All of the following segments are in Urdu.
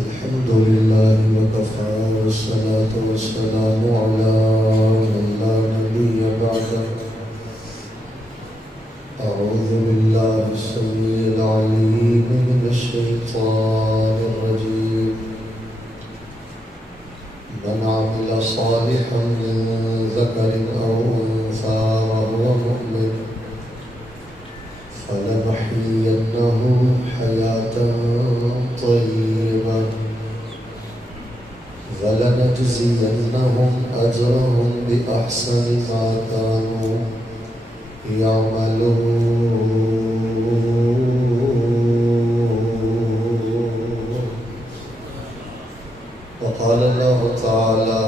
الحمد لله وكفى والصلاة والسلام على من لا نبي بعده. أعوذ بالله السميع العليم من الشيطان الرجيم. من عمل صالحا من ذكر أو أنثى وهو مؤمن فلنحيينه حياة طيبة ولنجزينهم أجرهم بأحسن ما كانوا يعملون. وقال الله تعالى: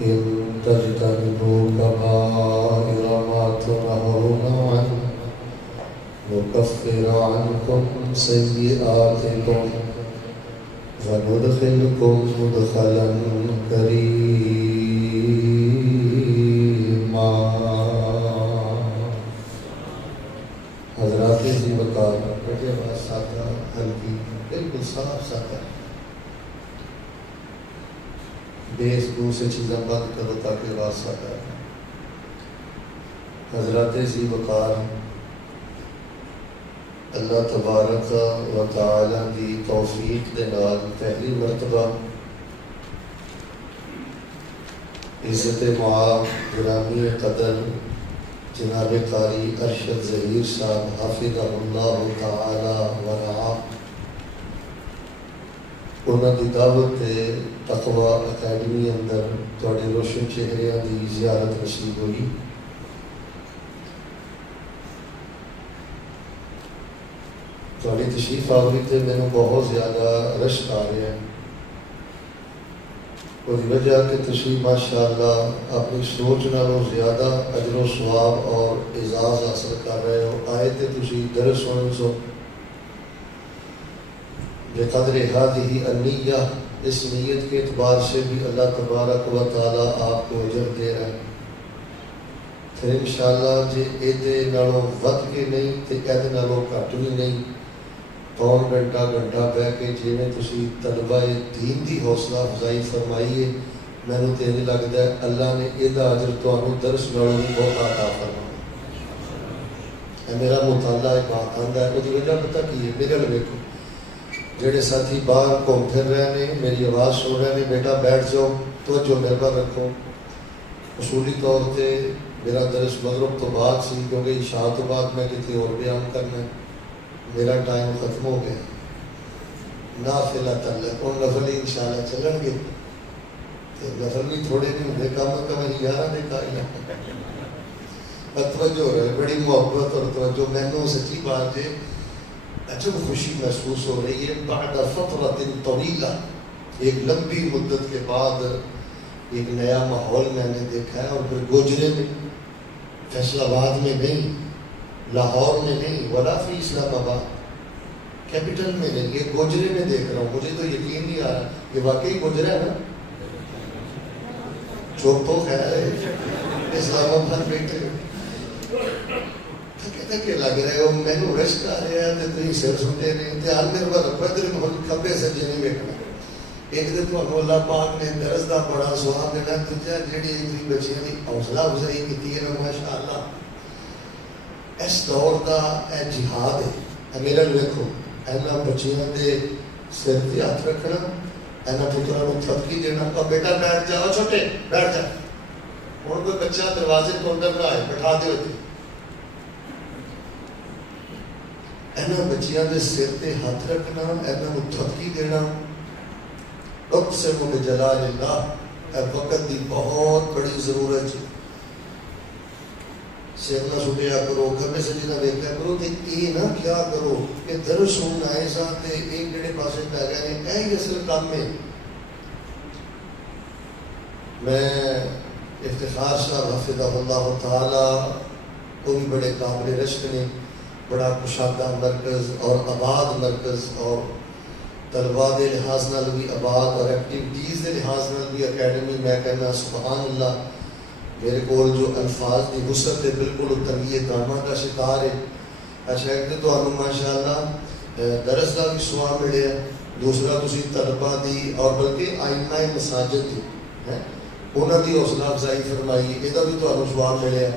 إن تجتنبوا كبائر ما تنهون عنه نكفر عنكم سيئاتكم وندخلكم مدخلا كريما. حضرات جی بکار بیٹے آواز سادہ ہلکی بالکل صاف سادہ، بیس دوسرے چیزیں بند کرو تاکہ آواز سادہ ہے. حضرات جی بکار اللہ تبارک و تعالی دی توفیق دے نال پہلی مرتبہ عزت معاب گرامی قدر جناب قاری ارشد ظہیر صاحب حافظہ اللہ تعالی و رعاہ انہاں دی دعوت تے تقوی اکیڈمی اندر تواڈے روشن چہریاں دی زیارت نصیب ہوئی. تھوڑی تشریف آوری تے مینوں بہت زیادہ رشک آ رہا ہے. اس وجہ کہ تشریف ماشاءاللہ اپنی سوچ نالوں زیادہ اجر و ثواب اور اعزاز حاصل کر رہے ہو. آئے تے تشریف درس سنن سو بقدر ہذہ النیہ، اس نیت کے اعتبار سے بھی اللہ تبارک و تعالی آپ کو اجر دے رہا ہے. پھر انشاءاللہ جے ایدے نالوں ود کے نہیں تے ایدے نالوں گھٹ بھی نہیں، پون گھنٹہ بہ کے جیویں تسی طلبہ دین دی حوصلہ افزائی فرمائی ہے، مینوں تے نہیں لگدا ہے اللہ نے ایدا اجر تانوں درس نالوں بھی بہت عطا فرمایا ہے. میرا مطالعہ ایک بات آندا ہے، وہ وجہ پتہ کی ہے؟ میرے لے ویکھو جڑے ساتھی باہر گھوم پھر رہے ہیں، میری آواز سن رہے ہیں، بیٹا بیٹھ جاؤ، توجہ میرے پر رکھو. اصولی طور پہ میرا درس مغرب تو بعد سی کیونکہ عشاء تو بعد میں کسی اور بیان کرنا ہے. میرا ٹائم ختم ہو گیا. نافلہ تعلق اور نفل انشاءاللہ چلن گے. نفل بھی تھوڑے نہیں ہوتے، کم از کم 11 دے کائیں. توجہ ہے، بڑی محبت اور توجہ. مینوں سچی بات ہے عجب خوشی محسوس ہو رہی ہے. بعد فترۃ طویلہ، ایک لمبی مدت کے بعد ایک نیا ماحول میں نے دیکھا ہے. اور پھر گوجرے میں، فیصل آباد میں نہیں، لاہور میں نہیں، ولا فی اسلام آباد کیپٹل میں نہیں، یہ گوجرے میں دیکھ رہا ہوں. مجھے تو یقین نہیں آ رہا یہ واقعی گوجرا ہے نا؟ چوپ تو خیر ہے، اسلام آباد بیٹھے تھکے لگ رہے ہو. مینوں رشک آ رہا ہے تو تھی سر سنتے نہیں. دھیان میرے پر رکھو، ادھر کھبے سجے نہیں ویکھنا. ایک دن تمہیں اللہ پاک نے درس دا بڑا سواب دینا. دوجا جہی تھی بچیاں کی حوصلہ افزائی کی ہے نا ماشاء اللہ. اس دور کا اے جہاد ہے. میرا ویکھو اینا بچیاں دے سر تے ہاتھ رکھنا، اینا پتراں نوں تھپکی دینا. اور بیٹا بیٹھ جاؤ، چھوٹے بیٹھ جا. ہن کوئی بچہ دروازے تو اندر نہ آئے، بٹھا دیو. اینا بچیاں دے سر تے ہاتھ رکھنا، اینا نوں تھپکی دینا. اقسم بجلال اللہ، اے وقت دی بہت بڑی ضرورت ہے. سر نہ سٹیا کرو، کھبے سجے نہ ویکھیا کرو. تے یہ نہ کیا کرو کہ درس سن آئے سا تے ایک جڑے پاسے پہ گئے نے. اے اصل کام ہے. میں افتخار صاحب حفظہ اللہ تعالی وہ بھی بڑے قابل رشک نے، بڑا کشادہ مرکز اور آباد مرکز، اور طلباء دے لحاظ نال بھی آباد اور ایکٹیویٹیز دے لحاظ نال بھی اکیڈمی. میں کہنا سبحان اللہ، میرے کو جو الفاظ کی وسعت ہے بالکل تنگی دامہ کا شکار ہے. اچھا ایک تو ماشاء اللہ درس کا بھی سوا ملے، دوسرا تسی طلبہ دی اور بلکہ آئمہ مساجد دی انہاں دی حوصلہ افزائی فرمائی. یہ بھی تمہیں سواب ملے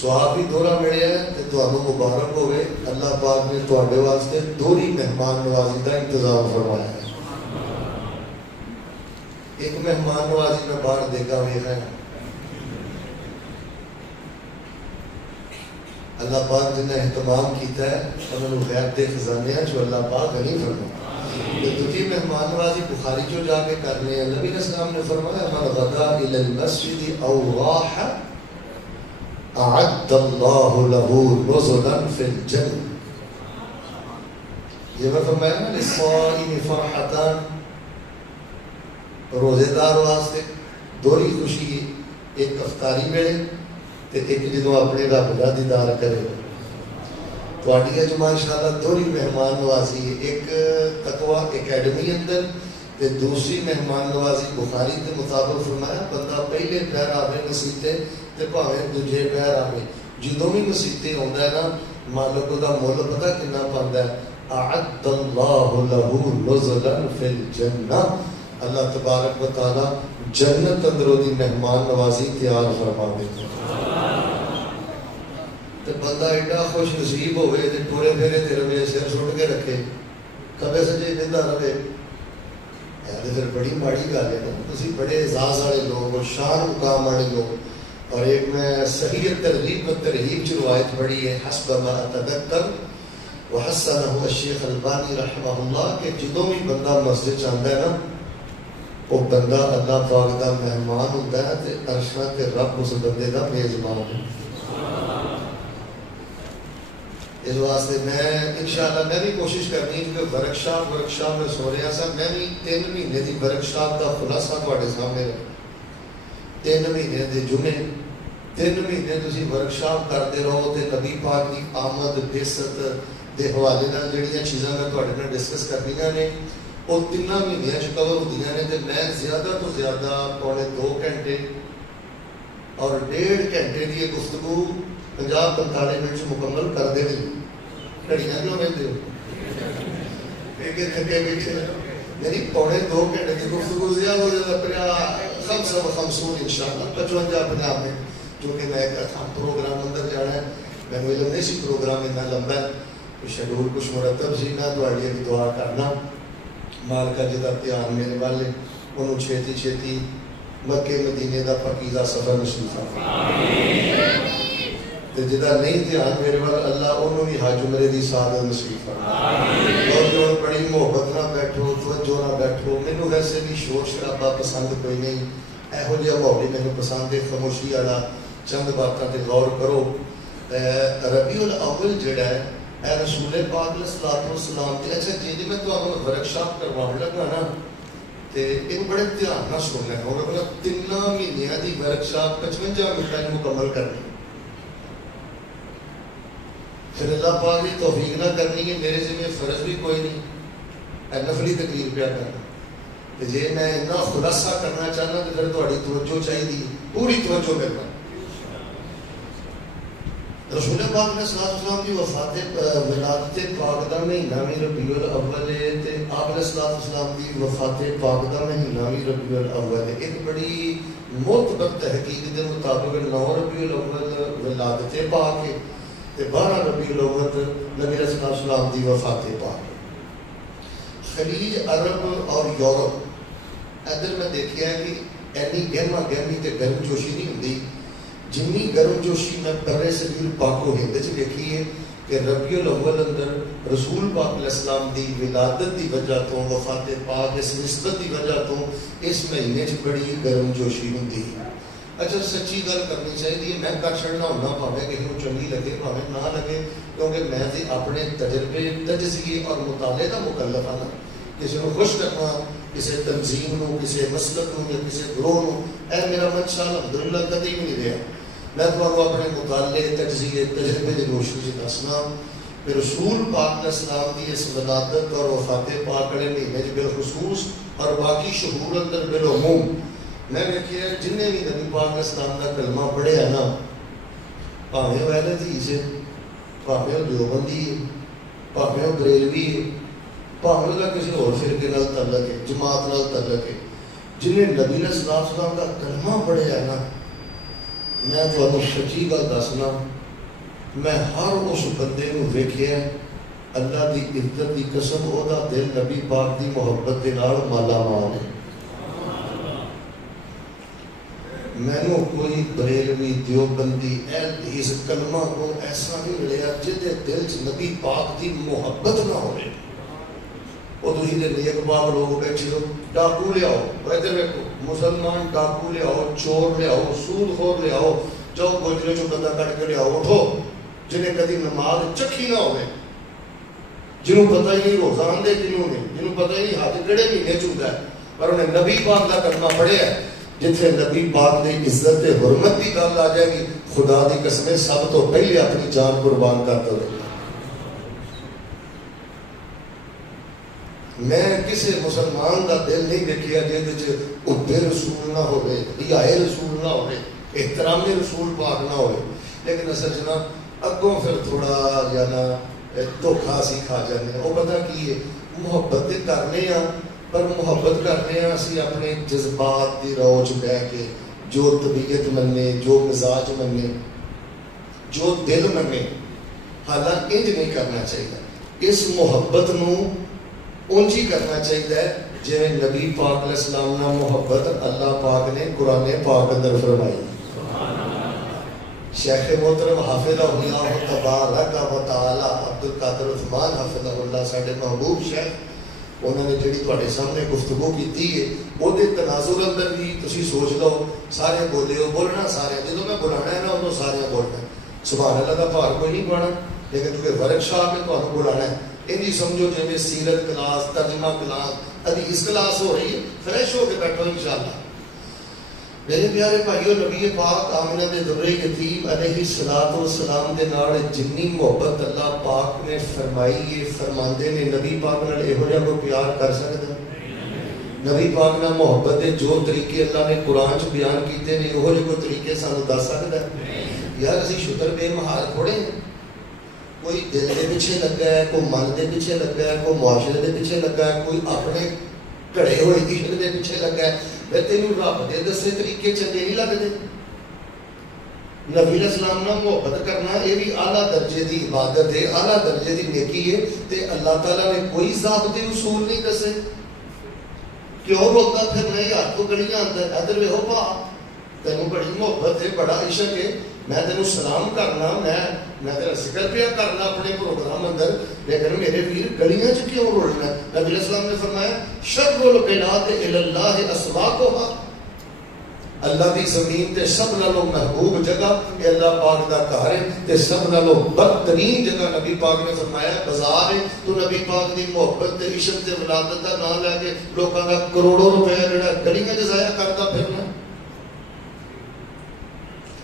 سواب بھی دوہرا ملے تے تمہیں مبارک ہوئے. اللہ پاک نے تواڈے واسطے دوہری مہمان نوازی کا انتظام فرمایا ہے. ایک مہمان نوازی میں باہر دیکھا ویکھا ہے. اللہ پاک جنہیں اہتمام کیتا ہے انہوں نے غیب دے خزانے جو اللہ پاک غنی فرمایا. دوسری مہمان نوازی بخاری جو جا کے کرنے ہیں. نبی علیہ السلام نے فرمایا من غدا الی المسجد او راح اعد اللہ له نزلا فی الجنہ. یہ میں فرمایا نا للصائم فرحتان، روزے دار واسطے دوہری خوشی، ایک افطاری ویلے تے ایک جدوں اپنے رب دا دیدار کرے. تواڈی جمعہ انشاءاللہ دوہری مہمان نوازی ہے. ایک تقوی اکیڈمی اندر تے دوسری مہمان نوازی بخاری کے مطابق فرمایا بندہ پہلے پہر آوے مسیتے تے بھاویں دوجے پہر آوے جدوں بھی مسیتے آوندا ہے نا مالک دا مول پتہ کنا پاندا ہے. اعد اللہ له نزلا فی الجنہ. اللہ تبارک و تعالی جنت اندر دی مہمان نوازی تیار فرما دے. تے بندہ ایڈا خوش نصیب ہوئے تے ٹورے پھیرے تے روے سر سٹ کے رکھے کبے سجے بندہ رہے. پھر بڑی ماڑی گل ہے نا. تسی بڑے اعزاز والے لوگ اور شان مقام والے لوگ. اور ایک میں صحیح ترغیب و ترہیب کی روایت پڑھی ہے حسب ما اتذکر وحسنہ الشیخ البانی رحمہ اللہ کہ جدوں بھی بندہ مسجد چاہتا ہے نا وہ بندہ اللہ پاک دا مہمان ہوتا ہے تے عرشاں تے رب اس بندے دا میزبان ہے. اس واسطے میں انشاءاللہ میں بھی کوشش کرنی ہے کہ ورکشاپ میں سو رہا سا میں بھی 3 مہینے دی ورکشاپ کا خلاصہ تواڈے سامنے رکھوں. 3 مہینے دے جمعے 3 مہینے تسی ورکشاپ کرتے رہو تے نبی پاک دی آمد بعثت دے حوالے نال جڑیاں چیزاں میں تواڈے نال ڈسکس کرنیاں نے وہ 3 مہینیاں چ کور ہوندیاں نے. تے میں زیادہ تو زیادہ پونے 2 گھنٹے اور 1.5 گھنٹے کی گفتگو 50-45 منٹ مکمل کر دے نہیں. گھڑیاں کیوں رہتے ہو تھکے بیٹھے یعنی پونے 2 گھنٹے کی گفتگو زیادہ ہو جاتا 55 انشاءاللہ 55 اپنے آپ میں جو کہ میں ایک پروگرام اندر جانا ہے. میں علم نہیں سی پروگرام اتنا لمبا ہے شیڈول کچھ مرتب سی. میں تواڈی ایک دعا کرنا مالکا جدا دھیان میرے والے انہوں چھیتی چھیتی مکے مدینے دا پاکیزہ سفر نصیب فرمائے تے جدا نہیں دھیان میرے والا اللہ انہوں بھی حج عمرے دی سعادت نصیب فرمائے. اور جو بڑی محبت نہ بیٹھو توجہ نہ بیٹھو. مینوں ویسے بھی شور شرابہ پسند کوئی نہیں. ایہو جہا ماحول مینوں پسند ہے خاموشی والا. چند باتاں تے غور کرو. ربیع الاول جڑا ہے اے رسول پاک علیہ الصلوۃ والسلام تے اچھا جی میں تانوں ورکشاپ کرواਉਣ لگا نا تے ایک بڑے دھیان نال سننا ہے. ہوگا مطلب 3 مہینیاں دی ورکشاپ 55 منٹاں مکمل کرنی. پھر اللہ پاک کی توفیق نہ کرنی ہے میرے ذمہ فرض بھی کوئی نہیں. نفلی تقریر پیا کرنا جی میں اتنا خلاصہ کرنا چاہنا تو پھر تھوڑی توجہ چاہیے پوری توجہ میرے پاس. رسول پاک علیہ السلام کی وفات ولادت پاک دا مہینہ بھی ربیع الاول ہے تے آپ علیہ السلام کی وفات پاک دا مہینہ بھی ربیع الاول ہے. ایک بڑی معتبر تحقیق کے مطابق 9 ربیع الاول ولادت پاک ہے تے 12 ربیع الاول نبی علیہ السلام کی وفات پاک ہے. خلیج عرب اور یورپ ادھر میں دیکھا ہے کہ اینی گہما گہمی تے گرم جوشی نہیں ہوتی جنی گرم جوشی میں برے صغیر پاک و ہند چ دیکھی ہے کہ ربیع الاول اندر رسول پاک علیہ السلام دی ولادت دی وجہ تو وفات پاک اس نسبت دی وجہ تو اس مہینے چ بڑی گرم جوشی ہوندی ہے. اچھا سچی گل کرنی چاہیے میں کر چڑھنا ہونا پاویں کسی کو چنگی لگے پاویں نہ لگے کیونکہ میں تے اپنے تجربے تجزیے اور مطالعے کا مکلف ہاں. کسی کو خوش کرنا کسی تنظیم نو کسی مسلک نو یا کسی گروہ نو اے میرا منشا الحمدللہ کدی بھی نہیں رہا. میں تمہیں اپنے مطالعے تجزیے تجربے کی روشنی سے دسنا کہ رسول پاک علیہ السلام کی اس ولادت اور وفات پاک والے مہینے بالخصوص اور باقی شہور اندر بالعموم میں دیکھیے جن بھی نبی پاک علیہ السلام کا کلمہ پڑھے ہے نا بھاویں وہ حدیث ہے بھاویں وہ دیوبندی ہے بھاویں وہ بریلوی ہے بھاویں کا کسی اور فرقے نال تعلق ہے، جماعت نال تعلق ہے، جنہیں نبی علیہ السلام کا کلمہ پڑھیا ہے نا، میں تھانوں سچی گل دسنا، میں ہر اس بندے نو ویکھیا اللہ دی عزت دی قسم او دا دل نبی پاک دی محبت دے نال مالا مال ہے۔ مینوں کوئی بریلوی دیوبندی اس کلمہ کو ایسا نہیں ملیا جہدے دل چ نبی پاک دی محبت نہ ہوئے۔ وہ تھی نیک باغ لوگ بیٹھے ہو، ڈاکو لے آؤ، ادھر دیکھو مسلمان ڈاکو لے آؤ، چور لے آؤ، سود خور لے آؤ، جاؤ گوجرے چو بندہ کٹ کے لے آؤ، اٹھو جنہیں کدی نماز چکھی نہ ہوئے، جنہوں پتہ ہی نہیں روزہ آندے کنوں نے، جنہوں پتہ ہی نہیں حج کڑے مہینے چوندا ہے، پر انہیں نبی پاک کا کلمہ پڑھیا ہے، جتھے نبی پاک نے عزت حرمت کی گل آ جائے گی، خدا دی قسم سب تو پہلے اپنی جان قربان کرتا رہے۔ میں کسی مسلمان کا دل نہیں دیکھیا جہدے حب رسول نہ ہوئے، حیا رسول نہ ہوئے، احترام رسول پاک نہ ہوئے، لیکن اصل جناب اگوں پھر تھوڑا جانا دھوکھا سی کھا جانے۔ وہ پتہ کی ہے محبت کرنے ہاں، پر محبت کرنے ہاں اسی اپنے جذبات دی روچ بہ کے، جو طبیعت مننے، جو مزاج مننے، جو دل مننے، حالانکہ انج نہیں کرنا چاہیے۔ اس محبت نو اونجی کرنا چاہیے جی نبی پاک علیہ السلام نہ محبت اللہ پاک نے قرآن پاک اندر فرمائی۔ شیخ محترم حافظہ اللہ تبارک و تعالی عبد القادر عثمان حافظہ اللہ ساڈے محبوب شیخ، انہوں نے جڑی تواڈے سامنے گفتگو کیتی ہے وہ دے تناظر اندر بھی تسی سوچ لو، سارے بولے ہو، بولنا سارے، جدوں میں بلانا ہے نا ادوں سارے بولنا ہے، سبحان اللہ کا بھار کوئی نہیں پانا، لیکن کیونکہ ورک شاپ ہے تمہیں بلانا ہے، انہی سمجھو جی سیرت کلاس، ترجمہ کلاس، حدیث کلاس ہو رہی ہے، فریش ہو کے بیٹھو انشاءاللہ۔ میرے پیارے بھائیو، نبی پاک آمنہ دے دبر یتیم علیہ السلام دے نال جنی محبت اللہ پاک نے فرمائی ہے، فرماندے نے نبی پاک نال ایہو جہا کوئی پیار کر سکدا؟ نبی پاک نال محبت دے جو طریقے اللہ نے قرآن چ بیان کیتے نے، اوہو جہے کوئی طریقے سانوں دس سکدا ہے؟ یار اسی شکر بے محال تھوڑے ہیں، کوئی دل دے پیچھے لگا ہے، کوئی من دے پیچھے لگا ہے، کوئی معاشرے دے پیچھے لگا ہے، کوئی اپنے گھڑے ہوئے عشق دے پیچھے لگا ہے، میں تینوں رب دے دسے طریقے چنگے نہیں لگتے؟ نبی علیہ السلام نہ محبت کرنا یہ بھی اعلیٰ درجے دی عبادت ہے، اعلیٰ درجے دی نیکی ہے، تے اللہ تعالیٰ نے کوئی ضابطے اصول نہیں دسے۔ کیوں روکتا پھر نہیں یار تو گڑیاں اندر ادھر ویہو پا تینوں بڑی محبت ہے، بڑا عشق ہے، میں تینوں سلام کرنا، میں تیرا ذکر پیا کرنا اپنے پروگرام اندر، لیکن میرے ویر گلیاں چ کیوں رولنا ہے؟ نبی علیہ السلام نے فرمایا شر البلاد الی اللہ اسواقها، اللہ دی زمین تے سب نالوں محبوب جگہ یہ اللہ پاک دا گھر ہے، تے سب نالوں بدترین جگہ نبی پاک نے فرمایا بازار ہے۔ تو نبی پاک دی محبت تے عشق تے ولادت دا نام لے کے لوکاں دا کروڑوں روپے جڑا گلیاں چ ضائع کردا پھرنا،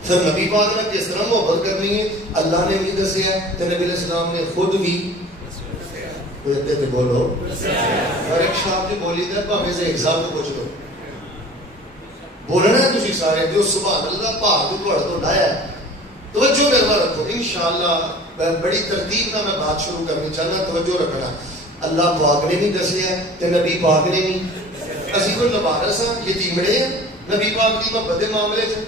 پھر نبی پاک نے کس طرح محبت کرنی ہے اللہ نے بھی دسیا ہے، تے نبی علیہ السلام نے خود بھی تے بولو ہر ایک شاپ دی بولی تے بھاویں سے ایک صاحب کو پوچھ لو، بولنا ہے تسی سارے جو سبحان اللہ پاک تو تو لایا ہے۔ توجہ میرے وال رکھو انشاءاللہ، بڑی ترتیب نہ میں بات شروع کرنی چاہنا، توجہ رکھنا۔ اللہ پاک نے بھی دسیا ہے تے نبی پاک نے بھی، اسی کوئی لبارس ہاں یتیمڑے ہیں نبی پاک دی محبت دے معاملے چ،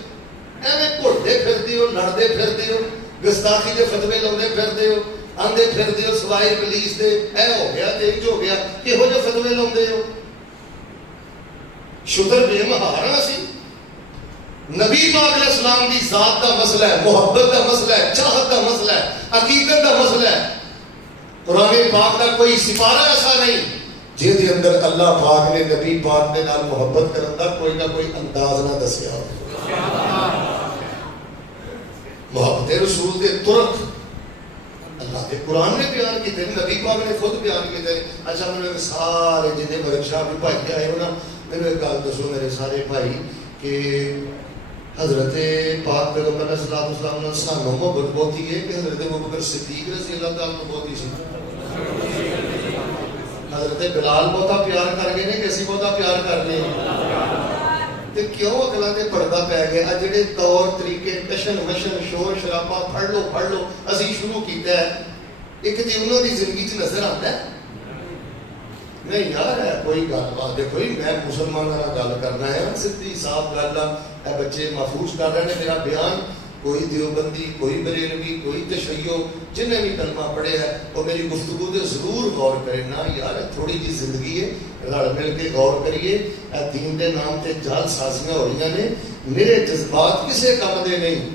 ایویں گھڑتے پھردے ہو، لڑتے پھردے ہو، گستاخی دے فتوے لاؤندے پھردے ہو، آندے پھردے ہو سوائے پولیس دے، اے ہو گیا تے انج ہو گیا، کہو جے فتوے لاؤندے ہو؟ شکر بے مہارا سی نبی پاک علیہ السلام دی ذات دا مسئلہ ہے، محبت دا مسئلہ ہے، چاہت دا مسئلہ ہے، عقیدت دا مسئلہ ہے۔ قرآن پاک دا کوئی سپارہ ایسا نہیں جے دے اندر اللہ پاک نے نبی پاک دے نال محبت کرن دا کوئی نہ کوئی انداز نہ دسیا ہو۔ محبت رسول دے ترک اللہ کے قرآن نے بیان کیتے، نبی پاک نے خود بیان کیتے۔ اچھا میں سارے جتنے ورکشاپ بھی بھائی آئے ہو نا، میرے ایک گل دسو میرے سارے بھائی کہ حضرت پاک پیغمبر علیہ السلام نے سانوں محبت بہت ہی ہے کہ حضرت ابوبکر صدیق رضی اللہ تعالیٰ کو بہت ہی سی، حضرت بلال بہتا پیار کر گئے نے، کیسی بہتا پیار کرنے تے کیوں اگلا تے پردہ پہ گیا؟ جڑے طور طریقے کشن مشن شور شرابہ پڑھ لو اسی شروع کیتا ہے، ایک تے انہوں دی زندگی چ نظر آتا ہے، نہیں یار ہے کوئی گل بات دیکھو میں مسلمانوں گل کرنا ہے سیدھی صاف گل ہے بچے محفوظ کر رہے ہیں میرا بیان کوئی دیوبندی کوئی بریلوی کوئی تشیع جنہیں بھی کلمہ پڑھے ہے وہ میری گفتگو دے ضرور غور کرے نا یار تھوڑی جی زندگی ہے رل مل کے غور کریے دین دے نام تے جال سازیاں ہو رہی نے میرے جذبات کسے کام دے نہیں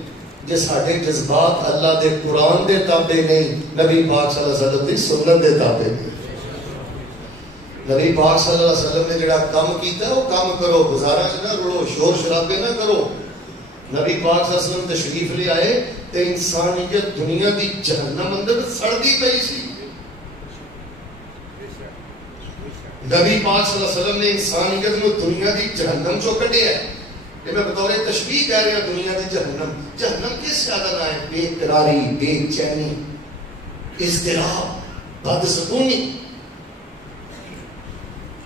جے ساڈے جذبات اللہ دے قرآن دے تابع نہیں نبی پاک صلی اللہ علیہ وسلم دی سنت دے تابع نہیں نبی پاک صلی اللہ علیہ وسلم نے جڑا کام کیتا ہے وہ کام کرو گزارا نہ رڑو شور شرابے نہ کرو نبی پاک صلی اللہ علیہ وسلم تشریف لے آئے تے انسانیت دنیا دی جہنم اندر سڑتی پئی سی نبی پاک صلی اللہ علیہ وسلم نے انسانیت کو دنیا دی جہنم چوں کڈیا ہے کہ میں بطور تشبیہ کہہ رہا دنیا دی جہنم کس زیادہ نہ ہے بے قراری بے چینی اضطراب بدسکونی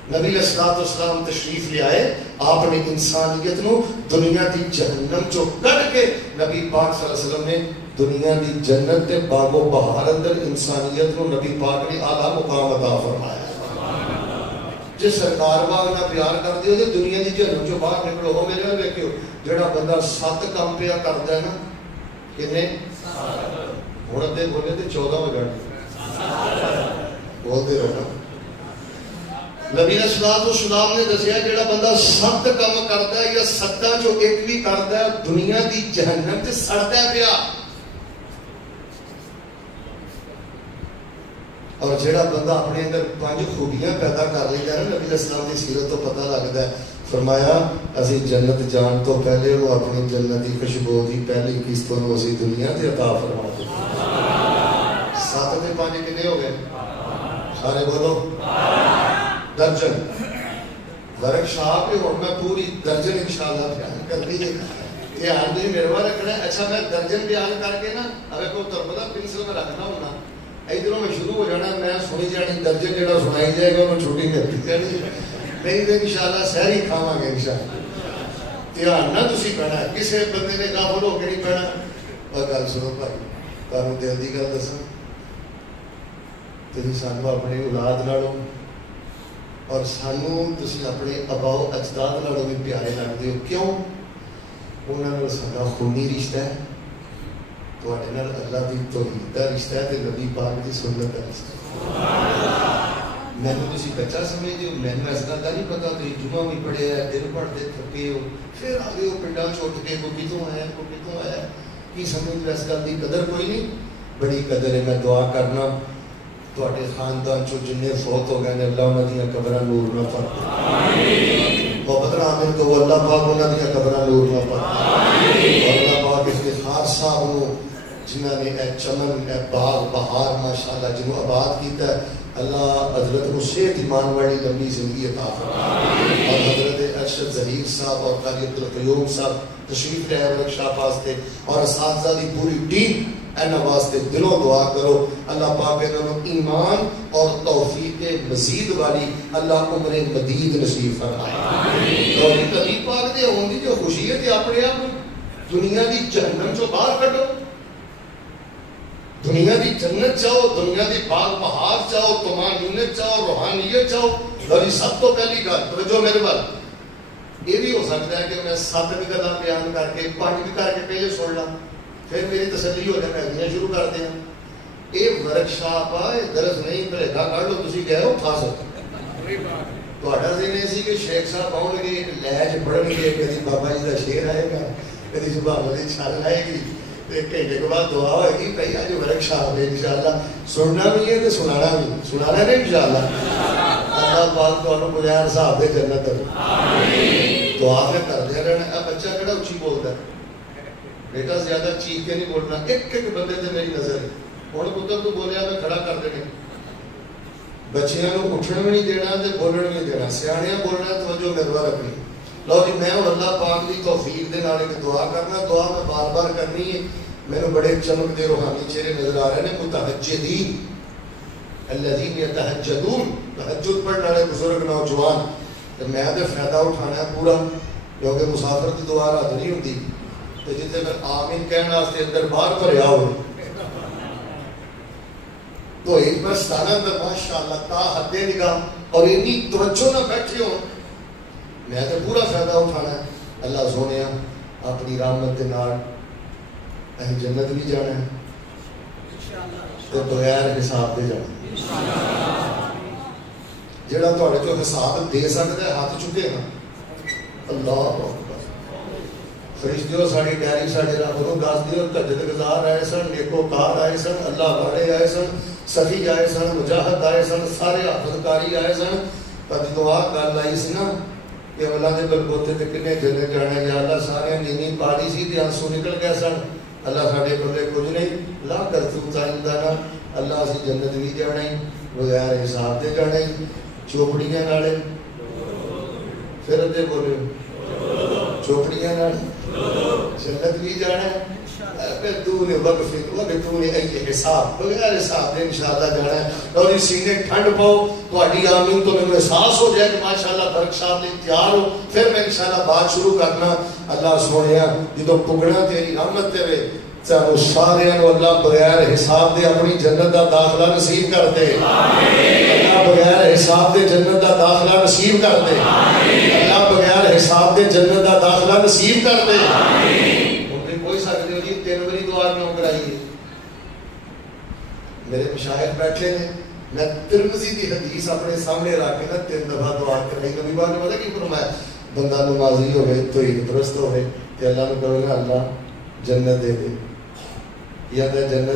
نبی علیہ الصلوۃ والسلام تشریف لے آئے آپ نے انسانیت نو دنیا دی جہنم چوں کڈ کے نبی پاک صلی اللہ علیہ وسلم نے دنیا دی جنت تے باغ و بہار اندر انسانیت نو نبی پاک نے اعلیٰ مقام عطا فرمایا جس سرکار باغ نہ پیار کر دیو تے دنیا دی جہنم چوں باہر نکلو ہو میرے نال ویکھیو جڑا بندہ 7 کام پیا کردا ہے نا کنے ہن تے بولے تے 14 ہو جانے بولتے رہو نبی علیہ الصلوۃ والسلام نے دسیا جڑا بندہ 7 کام کردا ہے یا 7 چوں ایک بھی کردا ہے دنیا دی جہنم تے سڑدا پیا اور جڑا بندہ اپنے اندر 5 خوبیاں پیدا کر لیتا ہے نا نبی علیہ السلام کی سیرت تو پتہ لگتا ہے فرمایا اسی جنت جان تو پہلے وہ اپنی جنت کی خوشبو کی پہلی قسط نو اسی دنیا تے عطا فرما دے 7 تے 5 کنے ہو گئے سارے بولو درجن ورک شاپ ہوں میں پوری درجن انشاءاللہ بیان کرنی ہے یہ ہر دن میرے بارے رکھنا ہے اچھا میں درجن بیان کر کے نا اگر کوئی تربتا پنسل میں رکھنا ہونا ادھروں میں شروع ہو جانا میں سنی جانی درجن جڑا سنائی جائے گا انہوں چھوٹی کرتی جانی نہیں تو انشاءاللہ سہری کھاواں گے انشاءاللہ دھیان نہ تسی پڑھنا کسی بندے نے غافل ہو کے نہیں پڑھنا اور گل سنو بھائی تانوں دل دی گل دساں تسی سانوں اپنی اولاد نالوں اور سانوں تسی اپنے آباء و اجداد نالوں بھی پیارے لگدے ہو کیوں انہاں نال ساڈا خونی رشتہ ہے تواڈے نال اللہ دی توحید دا رشتہ ہے تے نبی پاک دی سنت دا رشتہ ہے مینوں تسی بچہ سمجھدے ہو مینوں اس گل دا نہیں پتا تسی جمعہ بھی پڑھیا ہے دن پڑھتے تھکے ہو پھر آ گئے ہو پنڈاں چھوٹ کے کوئی کتوں آیا کی سمجھ اس گل دی قدر کوئی نہیں بڑی قدر ہے میں دعا کرنا تواڈے خاندان چوں جننے فوت ہو گئے نے اللہ انہاں دیاں قبراں نور نہ فرمائے محبت نال آمین تو اللہ پاک انہاں دیاں قبراں نور نہ فرمائے اللہ پاک افتخار صاحب نو جنہاں نے اے چمن اے باغ بہار ماشاءاللہ جنوں آباد کیتا ہے اللہ حضرت کو صحت ایمان والی لمبی زندگی عطا فرمائے اور حضرت ارشد ظہیر صاحب اور قاری عبدالقیوم صاحب تشریف لے آئے ورک شاپ واسطے اور اساتذہ دی پوری ٹیم انہاں واسطے دلوں دعا کرو اللہ پاک انہاں نوں ایمان اور توفیق مزید والی اللہ عمر مدید نصیب فرمائے اور نبی پاک دے ہون دی جو خوشی ہے تے اپنے آپ دنیا دی جہنم چوں باہر کڈو دنیا دی جنت چاہو دنیا دی باغ بہار چاہو طمانینت چاہو روحانیت چاہو اور سب تو پہلی گل توجہ میرے بال یہ بھی ہو سکتا ہے کہ میں 7 بھی گلاں بیان کر کے 5 بھی کر کے پہلے سن لاں پھر میری تسلی ہو جائے میں اگلیاں شروع کر دیں یہ ورک شاپ آ درس نہیں بھلیکا کر لو تسی گئے ہو کھا سکتے تہاڈا ذہن یہ سی کہ شیخ صاحب آؤ گے ایک لہج پڑھن گے کدی بابا جی کا شعر آئے گا کدی سبحان اللہ دی چھل آئے گی ایک گھنٹے کے بعد دعا ہوئے گی بھائی آج ورک شاپ ہے انشاءاللہ سننا بھی ہے تو سنانا بھی سنانا نہیں انشاءاللہ اللہ پاک تانوں بغیر حساب دے جنت دعا میں کر دیا رہنا اب بچہ کہڑا اچھی بولتا ہے بیٹا زیادہ چیخ کے نہیں بولنا ایک ایک بندے تے میری نظر ہے ہوں پتر تو بولیا میں کھڑا کر دینے بچیاں کو اٹھن بھی نہیں دینا تے بولن بھی نہیں دینا سیاڑیاں بولنا توجہ میرے رکھنی لو جی میں اور اللہ پاک دی توفیق دے نال ایک دعا کرنا دعا میں بار بار کرنی ہے میں بڑے چمک دے روحانی چہرے نظر آ رہے ہیں متہجدین الذین یتہجدون تہجد پڑھنے والے بزرگ نوجوان تو میں تے فائدہ اٹھانا ہے پورا کیونکہ مسافر کی دعا رات نہیں ہوتی تو جتنے پھر آمین کہنے واسطے اندر باہر بھریا ہو تو ایک برستانہ میں ماشاءاللہ تا حد نگاہ اور اتنی توجہ نہ بیٹھے ہو، میں تو پورا فائدہ اٹھانا ہے. اللہ سونے اپنی رحمت کے نال اہل جنت بھی جانا ہے تو بغیر حساب دے جانا. جڑا تھوڑے جو حساب دے سکتا ہے ہاتھ چکے نا. اللہ اکبر. فرشتیوں ساری ڈیری سارے رب کو دس دیو. تہجد گزار آئے سن، نیکوکار آئے سن، اللہ والے آئے سن، سخی آئے سن، مجاہد آئے سن، سارے حافظکاری آئے سن. پر جدو آ گل آئی سی نا کہ اللہ دے بلبوتے تے کنے جنت جانا، یا اللہ سارے نیوی پاڑی سی تے آنسو نکل گئے سن. اللہ ساڈے بندے کچھ نہیں لا کر تو تائندہ اللہ اسی جنت بھی جانا ہی بغیر حساب دے جانا ہی. چوپڑیاں نالے پھر ادھے بولے چوپڑیاں نالے جنت بھی جانا ہے. پھر تو نے تو نے ایک حساب بغیر حساب دے انشاءاللہ جانا ہے. اور اس سینے ٹھنڈ پاؤ تہاڈی آمین تو میرے احساس ہو جائے کہ ماشاءاللہ برک صاحب نے تیار ہو. پھر میں انشاءاللہ بات شروع کرنا. اللہ سونیا جدو پگنا تیری رحمت تے وے چاہو سارے اللہ بغیر حساب دے اپنی جنت دا داخلہ نصیب کر دے. اللہ بغیر حساب دے جنت دا داخلہ نصیب کر دے. اللہ بغیر حساب دے جنت دا داخلہ نصیب کر دے. ممکن کوئی سکتے ہو جی 3 باری دعا کیوں کرائیے. میرے مشاہد بیٹھے نے، میں ترمذی دی حدیث اپنے سامنے رکھ کے نا 3 دفعہ دعا کرائی. نبی پاک نے پتہ کی فرمایا؟ بندہ نمازی ہوئے توحید پرست ہوئے کہ اللہ نے کہے گا اللہ جنت دے دے. یا جنت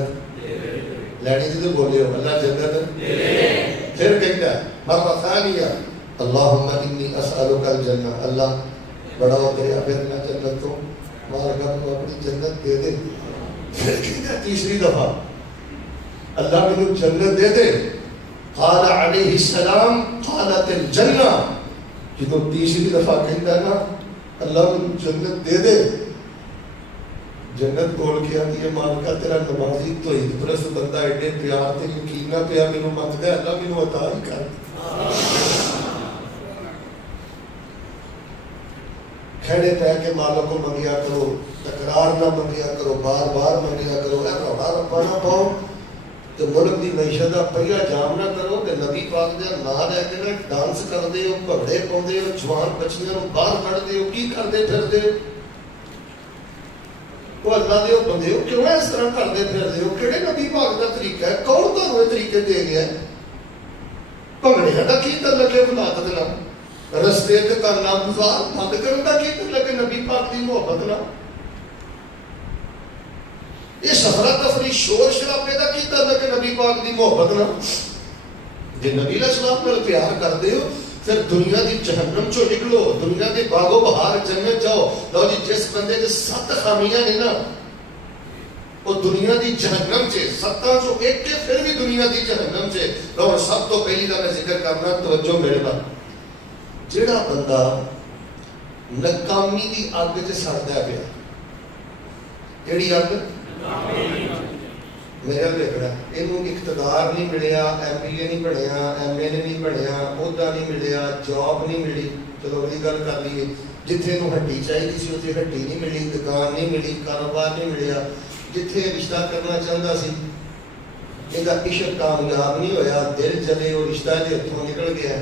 لینی تھی تو بولے ہو اللہ جنت دے دے. پھر کہتا ہے مرہ ثانیہ اللہم انی اسألک الجنہ. اللہ بڑا ہو گیا پھر میں جنت تو مار کر تو اپنی جنت دے دے. پھر کہتا ہے تیسری دفعہ اللہ مجھے جنت دے دے. قال علیہ السلام قالت الجنہ. کہ تو تیسری دفعہ کہتا ہے نا اللہ مجھے جنت دے دے. جنت کول کے آتی ہے مالکہ تیرا نمازی توحید پرست بندہ ایڈے پیار تے یقین نہ پیا مینوں منگدا ہے اللہ مینوں عطا ہی کر. کھڑے پہ کے مالک کو منگیا کرو، تکرار نہ منگیا کرو، بار بار منگیا کرو. اے روڑا ربا نہ پاؤ تو ملک دی معیشت دا پہیا جام نہ کرو. تے نبی پاک دے نام لے کے نا ڈانس کردے ہو، بھنگڑے پاؤندے ہو، جوان بچیاں نوں باہر کڈدے ہو، کی کردے پھردے ہو؟ وہ اللہ دے بندے ہو کیوں اس طرح کردے پھردے ہو؟ کہڑے نبی پاک دا طریقہ ہے؟ کون تانوں یہ طریقے دے گیا ہے؟ بھنگڑے دا کی تعلق ہے ولادت نال؟ رستے تے کرنا گزار بند کرن دا کی تعلق ہے نبی پاک دی محبت نال؟ یہ سفرہ تفریح شور شرابے دا کی تعلق ہے نبی پاک دی محبت نال؟ جے نبی علیہ السلام نال پیار کردے ہو پھر دنیا دی جہنم چو نکلو، دنیا دے باغ و بہار جنت جاؤ. لو جی جس بندے دے 7 خامیاں نے نا وہ دنیا دی جہنم چے 7 چو ایک کے پھر بھی دنیا دی جہنم چے. لو سب تو پہلی دا میں ذکر کرنا توجہ میرے بات. جیڑا بندہ ناکامی دی اگ چ سڑدا پیا، کیڑی اگ؟ میرا دیکھنا یہ اقتدار نہیں ملیا، ایم پی اے نہیں بنیا، ایم ایل اے نہیں بنیا، عہدہ نہیں ملیا، جاب نہیں ملی. چلو اگلی گل کر لیے. جتھے نو ہڈی چاہیے سی اتنے ہڈی نہیں ملی، دکان نہیں ملی، کاروبار نہیں ملیا. جتھے رشتہ کرنا چاہتا سی یہ عشق کامیاب نہیں ہویا، دل جلے وہ رشتہ دے ہاتھوں نکل گیا.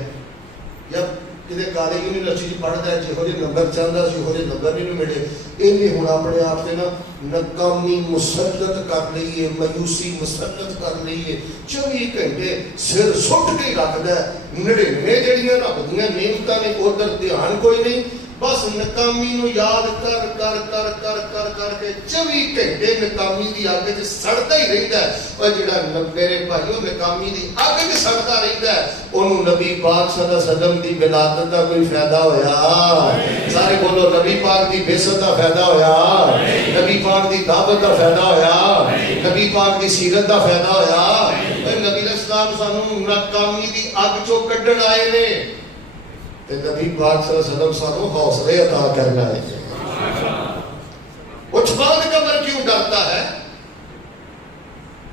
یا کسی کالج یونیورسٹی پڑھتا ہے جہو جہے نمبر چاہتا سی وہ نمبر نہیں ملے. یہ ہوں اپنے آپ سے نا ناکامی مسلط کر لیے، مایوسی مسلط کر لیے. 24 گھنٹے سر سٹ کے رکھتا ہے. 99 جہاں رب دیا نعمتاں نے ادھر دھیان کوئی نہیں. بس ناکامی نو یاد کر کر کر کر کر کر کے 24 گھنٹے ناکامی دی اگ وچ سڑتا ہی رہندا ہے. اور جڑا میرے بھائیو ناکامی دی اگ وچ سڑتا رہندا ہے اونوں نبی پاک صلی اللہ علیہ وسلم دی ولادت دا کوئی فائدہ ہویا؟ سارے بولو نبی پاک دی بعثت دا فائدہ ہویا؟ نبی پاک دی دعوت دا فائدہ ہویا؟ نبی پاک دی سیرت دا فائدہ ہویا؟ نبی علیہ السلام سانوں ناکامی دی اگ چوں کڈن آئے نے تے نبی پاک صلی اللہ علیہ وسلم سانوں حوصلے عطا کرنا ہے. وہ چھپان قبر کیوں ڈرتا ہے؟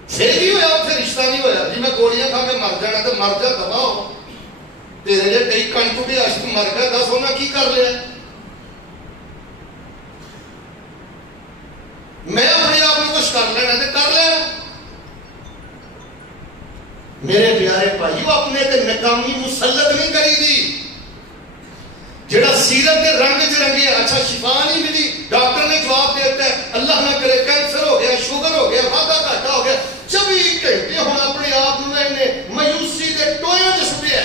پھر بھی ہویا اتنے رشتہ نہیں ہویا. جی میں گولیاں کھا کے مر جانا تو مر جا دبا ہو. تیرے لیے کئی کنٹو کے عشق مر گیا 10 ہونا کی کر لیا؟ میں اپنے آپ کو کچھ کر لینا تو کر لینا. میرے پیارے بھائیو اپنے تے ناکامی مسلط نہیں کری دی. جڑا سیرت کے رنگ چ رنگے اچھا شفا نہیں ملی, ڈاکٹر نے جواب دیتا ہے اللہ نہ کرے کینسر ہو گیا, شوگر ہو گیا, وادا گھاٹا ہو گیا, 24 گھنٹے ہوں اپنے آپ نے مایوسی کے ٹوئیاں چ سٹیا.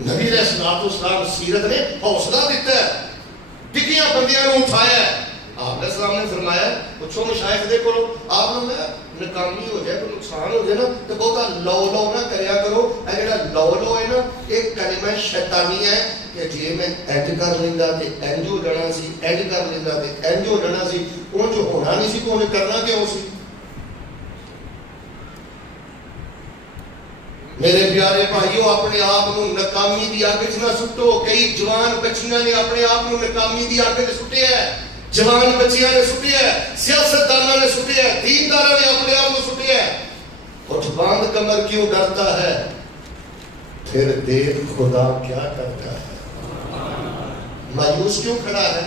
نبی علیہ الصلوۃ والسلام سیرت نے حوصلہ دیتا ہے, ڈگیاں بندیاں کو اٹھایا ہے. آپ علیہ السلام نے فرمایا پوچھو مشائخ دے کولو, آپ نے ناکامی ہو جائے کوئی نقصان ہو جائے نا تو بہتا لو لو نہ کریا کرو. اے جڑا لو لو ہے نا ایک کلمہ شیطانی ہے کہ جی میں اینج کر لیندا تے اینج ہو جانا سی, اینج کر لیندا تے اینج ہو جانا سی, اونج ہونا نہیں سی تو نے کرنا کیوں سی. میرے پیارے بھائیو اپنے آپ کو ناکامی دی اگ وچ نہ سٹو. کئی جوان بچیاں نے اپنے آپ کو ناکامی دی اگ وچ سٹیا ہے, جوان بچیاں نے سٹیا ہے, سیاستدانوں نے سٹیا ہے, دینداراں نے اپنے آپ کو سٹیا ہے. اٹھ باندھ کمر کیوں ڈرتا ہے, پھر دیکھ خدا کیا کرتا ہے. مایوس کیوں کھڑا ہے,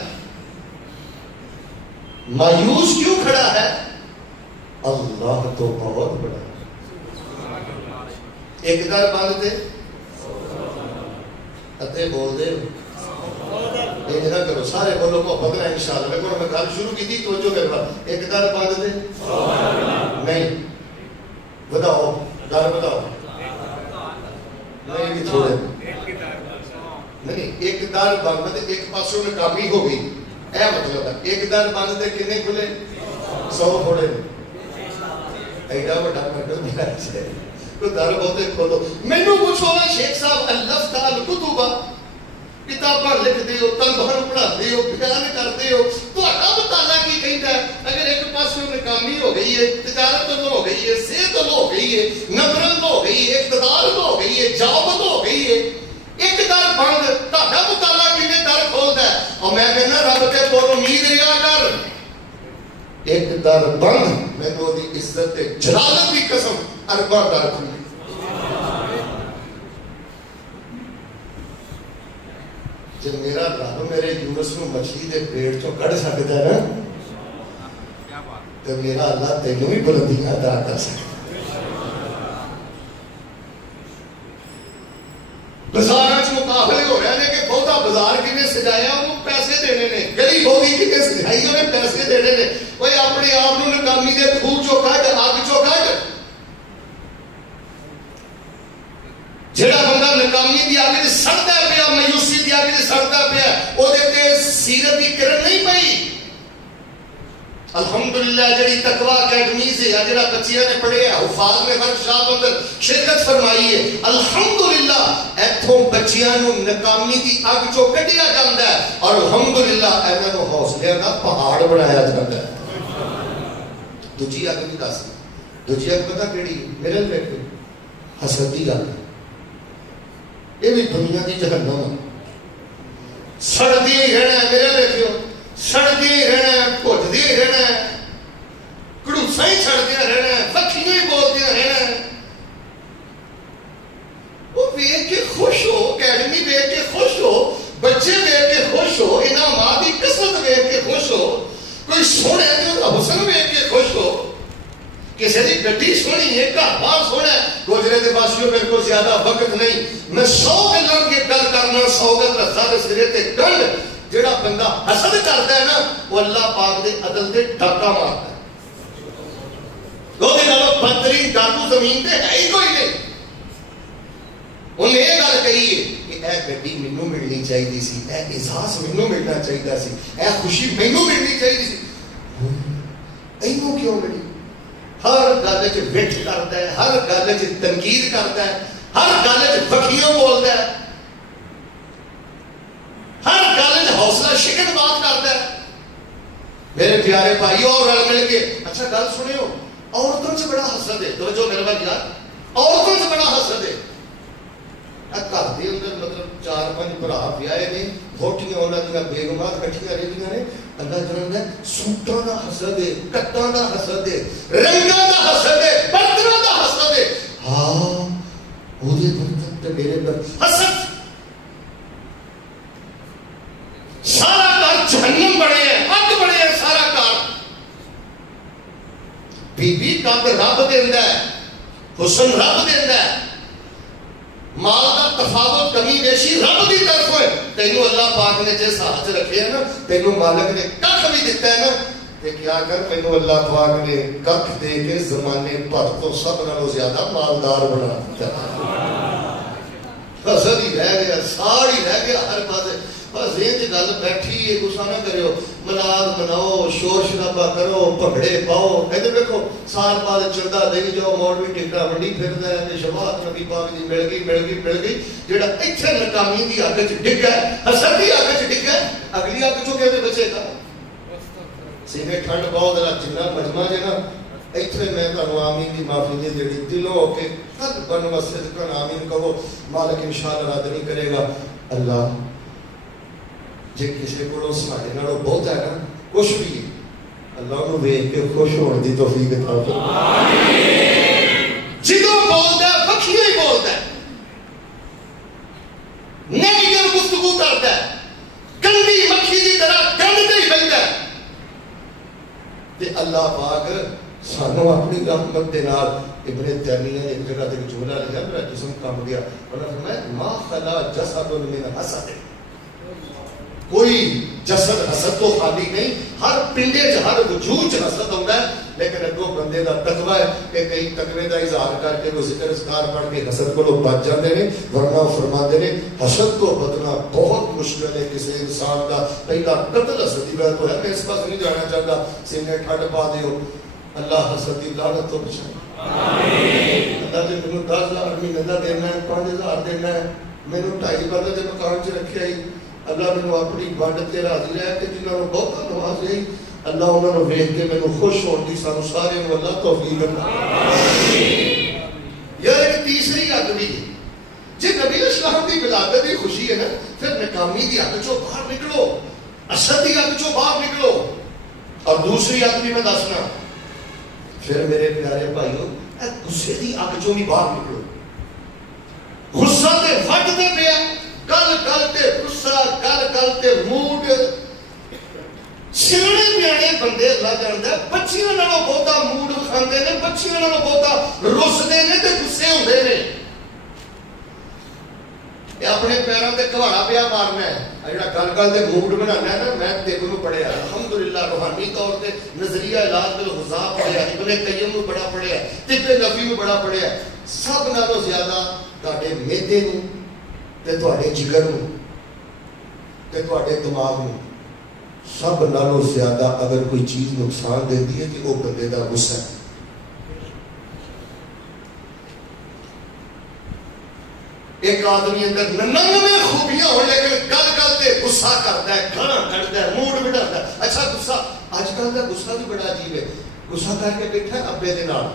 مایوس کیوں کھڑا ہے, اللہ تو بہت بڑا ہے. ایک در بند دے اتے بول دے یہ نہ کرو, سارے بولو محبت نہ انشاءاللہ. میں گل شروع کی تھی توجہ میرے پاس. ایک در بند دے نہیں بتاؤ, در بتاؤ نہیں بھی تھوڑے نہیں. ایک در بند دے ایک پاسوں ناکامی ہو گئی, اے مطلب ہے ایک در بند دے کتنے کھلے 100 تھوڑے ایڈا بڑا کٹو در بہتے کھولو. مینوں پوچھو نا شیخ صاحب الفت الکتب کتاباں لکھ دیو, طلباں نوں پڑھا دیو, بیان کر دیو, تہاڈا مطالعہ کی کہندا ہے. اگر ایک پاسوں ناکامی ہو گئی ہے, تجارت ہو گئی ہے, صحت ہو گئی ہے, نمبر ہو گئی ہے, اقتدار ہو گئی ہے, جاب ہو گئی ہے, ایک در بند, تہاڈا مطالعہ کنے در کھولدا ہے. اور میں کہنا رب تے پر امید رہیا کر. ایک در بند, میں تو دی عزت تے جلالت کی قسم ارباں در کھلی. جب میرا رب میرے یونس نو مچھلی دے پیٹ چوں کڈ سکدا ہے نا تو میرا اللہ تینوں بھی بلندیاں عطا کر سکدا ہے. بازاراں چ مقابلے ہو رہے ہیں کہ بہتا بازار کنے سجایا انہوں پیسے دینے نے, گلی بہتی کنے سجائی انہیں پیسے دینے نے. کوئی اپنے آپ نو ناکامی دے پھول چو کڈ, اگ چو کڈ. جڑا بندہ ناکامی دی اگ وچ سڑدا پیا, مایوسی دی اگ وچ سڑدا پیا, او دے تے سیرت دی کرن نہیں پئی. الحمدللہ جڑی تقوی اکیڈمیز ہے, جڑا بچیاں نے پڑھے, حفاظ نے ورکشاپ اندر شرکت فرمائی ہے, الحمدللہ ایتھوں بچیاں نو ناکامی دی اگ چوں کڈیا جاندا ہے اور الحمدللہ انہاں نو حوصلے دا پہاڑ بنایا جاندا ہے. دوجی اگ بھی دس, دوجی اگ پتہ کیڑی میرے ویکھو, حسد دی اگ. یہ بھی دنیا کی جہنم ہے, سڑتی ہی رہنا ہے. میرے دیکھو سڑتی ہی رہنا ہے, بھجتی ہی رہنا ہے, کڑوسا ہی سڑدیا رہنا ہے, پکھیاں ہی بولدیا رہنا ہے. وہ ویکھ کے خوش ہو, اکیڈمی ویکھ کے خوش ہو, بچے ویکھ کے خوش ہو, انعامات کی کثرت ویکھ کے خوش ہو, کوئی سونے کا حسن ویکھ کے خوش ہو, کسی دی گڈی سونی ہے, گھر بار سونا ہے. گوجرے دے واسیوں میرے کو زیادہ وقت نہیں, میں 100 گلاں کی گل کرنا, 100 گل رکھا دے سرے تے گل. جڑا بندہ حسد کرتا ہے نا وہ اللہ پاک دے عدل دے ڈاکا مارتا ہے. وہ دے نالوں بدترین ڈاکو زمین تے ہے ہی کوئی نہیں. انہیں یہ گل کہی ہے کہ اے گڈی مینوں ملنی چاہیے سی, اے احساس مینوں ملنا چاہیے سی, اے خوشی مینوں ملنی چاہیے سی, اینوں کیوں ملی. ہر گل چ وٹ کرتا ہے, ہر گل چ تنقید کرتا ہے, ہر گل چ فقیوں بولتا ہے, ہر گل چ حوصلہ شکن بات کرتا ہے. میرے پیارے بھائیو اور رل مل کے اچھا گل سنو, عورتوں سے بڑا حسد ہے. توجہ میرے بھائی یار, عورتوں سے بڑا حسد ہے. گھر کے اندر مطلب 4-5 برا بیاہے نے, ووٹیاں انہاں دیاں بیگمات کٹھیاں رہندیاں نے, اللہ جاندا ہے سوٹاں دا حسد ہے, کٹاں دا حسد ہے, رنگاں دا حسد ہے, برتناں دا حسد ہے. ہاں او دے برتن تے میرے برتن حسد. سارا گھر جہنم بنے ہے, اگ بنے ہے سارا گھر. بی بی کا رب حسن رب دینا ہے. مال کا تفاوت کمی بیشی رب کی طرف ہے. تینوں اللہ پاک نے جس ہاتھ رکھے ہیں نا, تینوں مالک نے کھ بھی دیتا ہے نا, تے کیا کر تینوں اللہ پاک نے کھ دے کے زمانے پر تو سب نالوں زیادہ مالدار بنا دیتا. حسد ہی رہ گیا, ساڑ ہی رہ گیا ہر پاسے. بس یہ گل بیٹھی ہے, غصہ نہ کرو, ملاد مناؤ, شور شرابہ کرو, بھنگڑے پاؤ. ادھر دیکھو سال بعد چلتا دے جاؤ, مولوی ٹکٹا منڈی پھردا ہے کہ شفاعت نبی پاک دی مل گئی. جہاں اتنے ناکامی کی اگ چ ڈگا, حسد کی اگ چ ڈگا, اگلی اگ چوں کیسے بچے گا؟ سینے ٹھنڈ پاؤ ذرا, جنہ مجمع جے نا اتنے میں تمہیں آمین کی معافی دے دیڑی دلوں ہو کے حد بن وسد کن آمین کہو. مالک انشاءاللہ رد نہیں کرے گا. اللہ جے کسی کو ساڑے نالوں بہت ہے نا, کچھ بھی اللہ انہوں ویکھ کے خوش ہونے دی توفیق عطا فرمائے. جدوں بولدا ہے وکھیاں ہی بولدا ہے, نیگیٹو گفتگو کردا ہے, گندی مکھی دی طرح گندتے ہی بندا ہے. تے اللہ پاک سانو اپنی رحمت دے نال, ابن تیمیہ نے ایک جگہ تے جملہ لکھا, میرا جسم کم گیا, انہوں نے فرمایا ما خلا جسد من حسد, کوئی جسد حسد تو خالی نہیں, ہر پنڈے چ ہر وجود چ حسد ہوتا ہے. لیکن اگوں بندے دا تقوی ہے کہ کئی تقوی دا اظہار کر کے وہ ذکر اذکار پڑھ کے حسد کو بچ جاتے ہیں. ورنہ فرماتے ہیں حسد کو بدلنا بہت مشکل ہے. کسی انسان کا پہلا قتل حسد ہی تو ہے. میں اس پاس نہیں جانا چاہتا, سینے ٹھنڈ پا دیو. اللہ حسد کی لعنت تو بچائے. اللہ جی مینوں 10,000 مہینے دا دینا ہے, 5,000 دینا ہے, مینوں 2.5 بندے دے مکان چ رکھیا ہی. اللہ مینوں اپنی بانڈ تے راضی رہ کے جنہاں نوں بہت نواز ہے, اللہ انہاں نوں ویکھ کے مینوں خوش ہون دی سانوں سارے نوں اللہ توفیق عطا فرمائے. یار ایک تیسری اگ بھی جی نبی اسلام دی ولادت دی خوشی ہے نا, پھر ناکامی دی اگ چوں باہر نکلو, حسد دی اگ چوں باہر نکلو. اور دوسری اگ بھی میں دسنا, پھر میرے پیارے بھائیو غصے دی اگ چوں بھی باہر نکلو. غصہ تے وٹدے پیا, کل کل تے غصہ, کل کل تے موڈ. سیانے پیانے بندے اللہ جاندا ہے بچیاں نالوں بہتا موڈ کھاندے نے, بچیاں نالوں بہتا رسدے نے تے غصے ہوندے نے. یہ اپنے پیروں تے کہاڑا پیا مارنا ہے. جڑا کل کل تے موڈ بنانا ہے نا, میں تے کو پڑھیا الحمدللہ روحانی طور تے نظریہ علاج بالغذا پڑھیا, ابن قیم نو بڑا پڑھیا, طب نبوی نو بڑا پڑھیا. سب نالوں زیادہ تہاڈے معدے نو تے تہاڈے جگر نو تے تہاڈے دماغ نو سب نالوں زیادہ اگر کوئی چیز نقصان دیتی ہے تو وہ بندے دا غصہ ہے. ایک آدمی اندر 99 خوبیاں ہو لیکن کل کل تے غصہ کرتا ہے, گھڑا کھڑتا ہے, موڈ بڑھاتا ہے. اچھا غصہ اج کل کا غصہ بھی بڑا عجیب ہے. غصہ کر کے بیٹھا ہے ابے دے نال,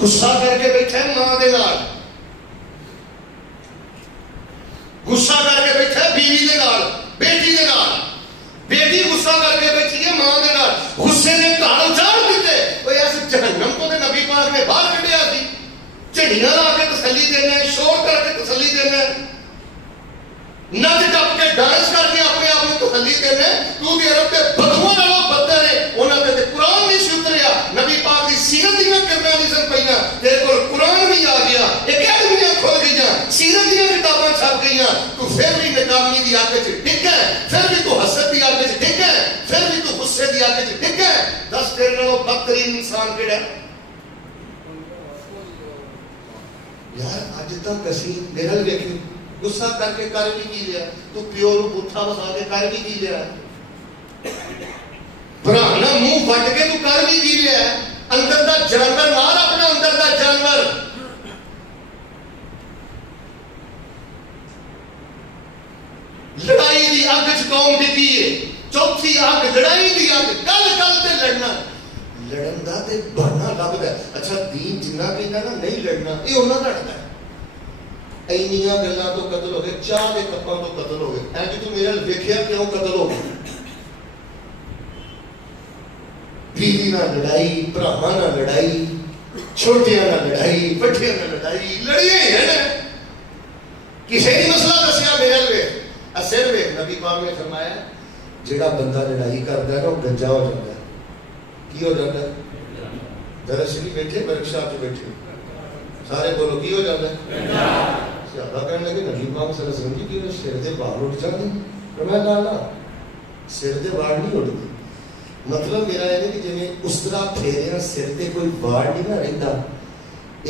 غصہ کر کے بیٹھا ہے ماں دے نال, غصہ کر کے بیٹھا ہے بیوی دے نال, بیٹی دے نال. بیٹی غصہ کر کے بیٹھی ہے ماں دے نال. غصے نے گھر اجاڑ دیتے. اوے اس جہنم کو تے نبی پاک نے باہر کڈیا سی. جھڑیاں لا کے تسلی دینا ہے, شور کر کے تسلی دینا ہے, نچ ٹپ کے ڈانس کر کے اپنے آپ کو تسلی دینا ہے. کیونکہ عرب کے بدھواں نالوں بدتر ہے, انہاں تے قرآن نہیں سی اتریا, نبی پاک دی سیرت دیاں کرنا نہیں سن پئیاں. تیرے کول قرآن بھی آ گیا, اکیڈمیاں کھل گئیاں, سیرت دیاں کتاباں چھپ گئیاں, تو پھر بھی ناکامی دی اگ وچ ڈگا ہے, پھر بھی تو حسد دی اگ وچ ڈگا ہے, پھر بھی تو غصے دی اگ وچ ڈگا ہے. دس تیرے نالوں بدترین انسان کیڑا ہے؟ یار اج تک اسی میرا ویکھی غصہ کر کے کر بھی کی لیا, تو پیو نو بوٹھا بسا کے کر بھی کی لیا, براہنا منہ وٹ کے تو کر بھی کی لیا. اندر دا جانور مار اپنا, اندر دا جانور. لڑائی دی اگ چ قوم ڈگی ہے. چوتھی اگ لڑائی دی اگ, کل کل تے لڑنا. لڑن دا تے بہانا لبدا ہے. اچھا دین جنہ کہندا نا نہیں لڑنا, یہ انہاں لڑدا ہے. اینیاں گلاں تو قتل ہو گئے, چاہ دے کپاں تو قتل ہو گئے. اے کہ تو میرے ویکھیا کیوں قتل ہو گئے؟ بیوی نہ لڑائی, بھراواں نہ لڑائی, چھوٹیاں نہ لڑائی, بڑھیاں نہ لڑائی, لڑیاں ہی ہیں نا. کسے نہیں مسئلہ دسیا میرے لے. اصل وے نبی پاک نے فرمایا جڑا بندہ لڑائی کردا ہے نا وہ گنجا ہو جاتا ہے. کی ہو جاتا ہے؟ درس نہیں بیٹھے ورکشاپ سے بیٹھے سارے بولو کی ہو جاتا ہے صحابہ کہنے لگے نبی پاک صلی اللہ علیہ وسلم جی کہ سر دے بال اٹھ جاتے فرمایا نا سر دے بال نہیں اٹھتے مطلب میرا ہے کہ جی اس طرح پھیریا سر دے کوئی بال نہیں نہ رہتا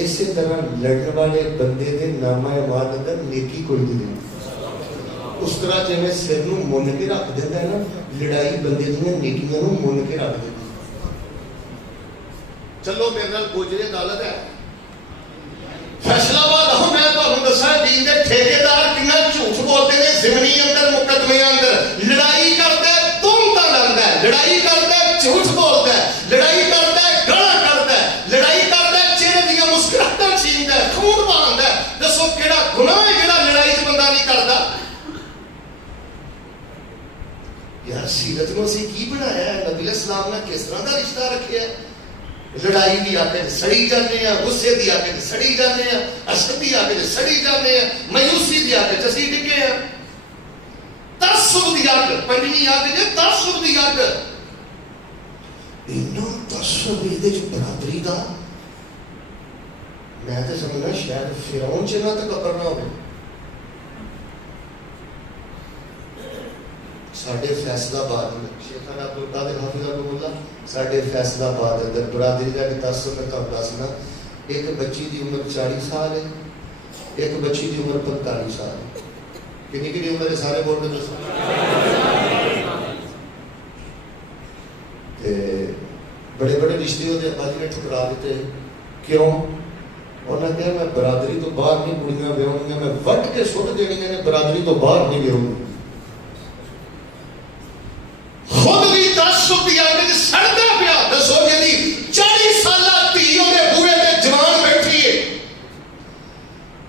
اسی طرح لڑنے والے بندے دے نامہ اعمال اندر نیکی کوئی نہیں اس طرح جی میں سر نو من کے رکھ دیتا ہے نا لڑائی بندے دیا نیکیاں نو من کے رکھ دیتا چلو میرے نال گوجرے عدالت ہے فیصلہ آباد ہوں میں تو دسا دین دے ٹھیکیدار کتنا جھوٹ بولتے ہیں ضمنی اندر مقدمے اندر لڑائی کرتا ہے تہمتاں لاتا ہے لڑائی کرتا ہے جھوٹ بولتا ہے لڑائی کرتا ہے گالاں کرتا ہے لڑائی کرتا ہے چہرے دیاں مسکراہٹاں چھیندا ہے خون بہاندا ہے دسو کیڑا گناہ ہے جڑا لڑائی وچ بندہ نہیں کردا یار سیرت نو اسی کی بنایا ہے نبی علیہ السلام نے کس طرح دا رشتہ رکھیا ہے لڑائی دی آ کے سڑی جانے ہیں غصے دی آ کے سڑی جانے ہیں حسد دی آ کے سڑی جانے ہیں مایوسی دی آ کے چسی ڈگے ہیں تعصب دی آ کے پنجویں آ کے تعصب دی آ کے اینا تعصب دے جو برادری دا میں تے سمجھنا شاید فرعون چ نہ تکبر نہ ہوے ساڈے فیصلہ آباد میں شیخ عبد القادر حافظ اللہ ساڈے فیصلہ آباد اندر برادری کا تعصب میں تو دسنا ایک بچی دی عمر 40 سال ہے ایک بچی دی عمر 45 سال ہے کنی کنی عمر ہے سارے بول رہے دسو بڑے بڑے رشتے ہوتے ابا جی نے ٹھکرا دیتے کیوں انہوں نے کہا میں برادری تو باہر نہیں کڑیاں ویاؤنیاں میں وٹ کے سٹ دینی نے برادری تو باہر نہیں ویاؤں خود بھی تعصب دی آگے جی سڑتا پیا دسو جی 40 سالہ تیوں دے بوئے دے جوان بیٹھی ہے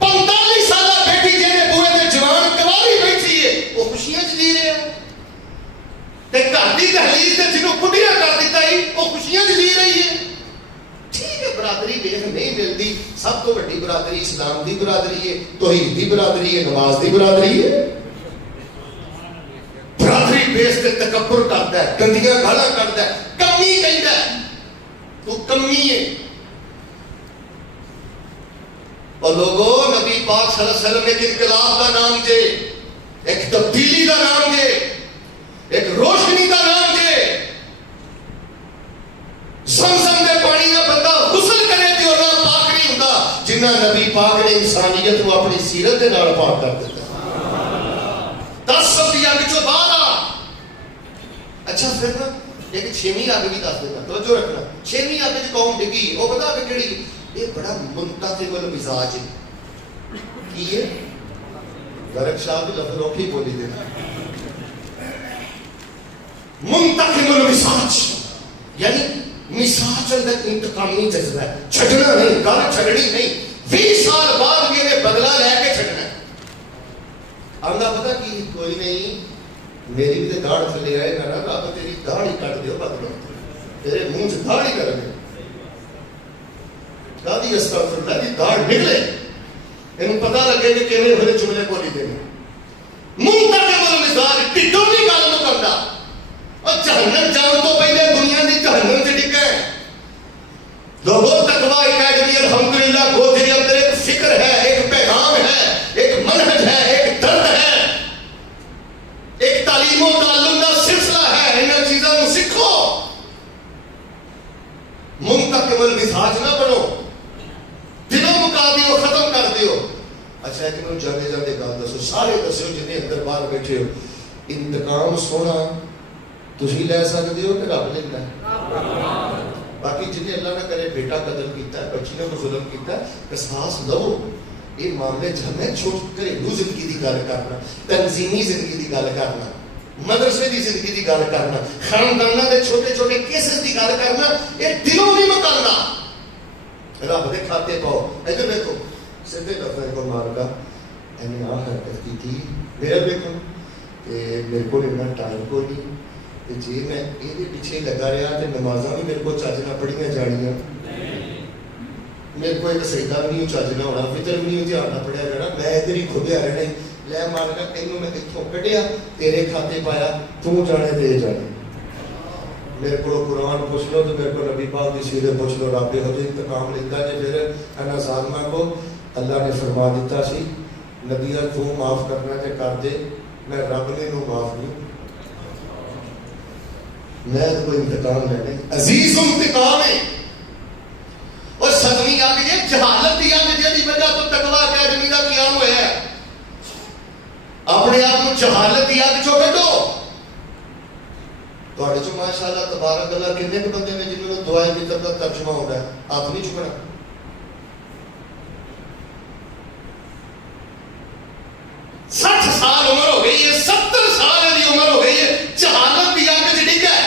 45 سالہ بیٹھی جی دے بوئے دے جوان کواری بیٹھی ہے وہ خوشیاں جی رہے ہیں تے گھر دی دہلیز تے جنوں کڈیاں کر دیتا ہی وہ خوشیاں جی رہی ہے ٹھیک ہے برادری ویکھ نہیں ملتی سب تو بڑی برادری اسلام دی برادری ہے توحید دی برادری ہے نماز دی برادری ہے برادری بیس تے تکبر کرتا ہے گندیاں گالاں کرتا ہے کمی کہندا ہے تو کمی ہے اور لوگوں نبی پاک صلی اللہ علیہ وسلم ایک انقلاب کا نام جے ایک تبدیلی کا نام جے ایک روشنی کا نام جے زمزم دے پانی میں بندہ غسل کرے تے او پاک نہیں ہوندا جنہ نبی پاک نے انسانیت کو اپنی سیرت دے نال پاک کر دیتا تعصب دی آگ چوں باہر آ اچھا پھر نا ایک 6ویں آگ بھی دس دیتا توجہ رکھنا 6ویں آگ وچ قوم ڈگی وہ پتہ ہے کیڑی یہ بڑا منتخب المزاج ہے کی ہے درک شاہ بھی لفظ روکی بولی دینا منتخب المزاج یعنی مزاج اندر انتقامی جذبہ ہے چھڑنا نہیں گل چھڑنی نہیں 20 سال بعد بھی انہیں بدلہ لے کے چھڑنا ہے اللہ پتہ کی کوئی نہیں میری بھی تو داڑھ تھلے آئے گا نا رب تیری داڑھ ہی کٹ دیو بدلو تیرے منہ سے داڑھ ہی کر دے دادی استغفر اللہ دی داڑھ نکلے انہوں پتہ لگے کہ کیویں بھلے جملے بولی دینے منتخب المزاج ٹٹو بھی گل نو کردا اور جہنم جان تو پہلے دنیا دی جہنم چ ڈگا ہے لوگوں تقوی اکیڈمی الحمدللہ گودری اندر ایک فکر ہے ایک پیغام ہے ایک منہج ہے ایک درد ہے ایک تعلیم و تعلم کا سلسلہ ہے ان چیزوں کو سیکھو منتقم المزاج نہ بنو دلوں مکا دیو ختم کر دیو اچھا ہے کہ میں جانے جانے گل دسو سارے دسو جنہیں اندر باہر بیٹھے ہو انتقام سونا تسی لے سکتے ہو کہ رب لینا ہے باقی جنہیں اللہ نہ کرے بیٹا قتل کیتا ہے بچی نے ظلم کیتا ہے قصاص لو یہ معاملے جہاں چھوٹ گھریلو زندگی کی گل کرنا تنظیمی زندگی کی گل کرنا مدرسے کی زندگی کی گل کرنا خاندانوں کے چھوٹے چھوٹے کیسز کی گل کرنا یہ دلوں نہیں مکانا رب کے کھاتے پاؤ ادھر دیکھو سیدھے لفظ کو مار کا انہیں آ حرکت کی تھی میرا دیکھو کہ میرے کو اتنا ٹائم کو نہیں جی میں یہ پیچھے لگا رہا تو نمازاں بھی میرے کو چاچنا پڑھیاں جانیاں میرے کو ایک سجدہ بھی نہیں چاچنا ہونا فطر بھی نہیں دھیان نہ پڑھیا جانا میں ادھر ہی کھدیا رہنا لے مالکا تینوں میں اتوں کٹیا تیرے کھاتے پایا تو جانے دے جانے میرے کو قرآن پوچھ لو تو میرے کو نبی پاک کی سیرت پوچھ لو. رب یہ انتقام لیتا جی پھر انہاں ظالماں کو اللہ نے فرما دیتا سی نبی تو معاف کرنا تے کر دے, میں رب نے نو معاف نہیں, میں تو کوئی انتقام لینے. عزیز انتقام ہے اور صدمی آ گئی جہالت دی آ گئی جی وجہ تو تقوی اکیڈمی کا قیام ہوا ہے. اپنے آپ کو جہالت دی آگ چو کٹو. تھوڑے چو ماشاءاللہ تبارک اللہ کتنے کے بندے میں جنہوں نے دعائیں بھی تک ترجمہ ہو رہا ہے, آپ نہیں چکنا. 60 سال عمر ہو گئی ہے, 70 سال کی عمر ہو گئی ہے, جہالت دی آگ چ ڈگ ہے.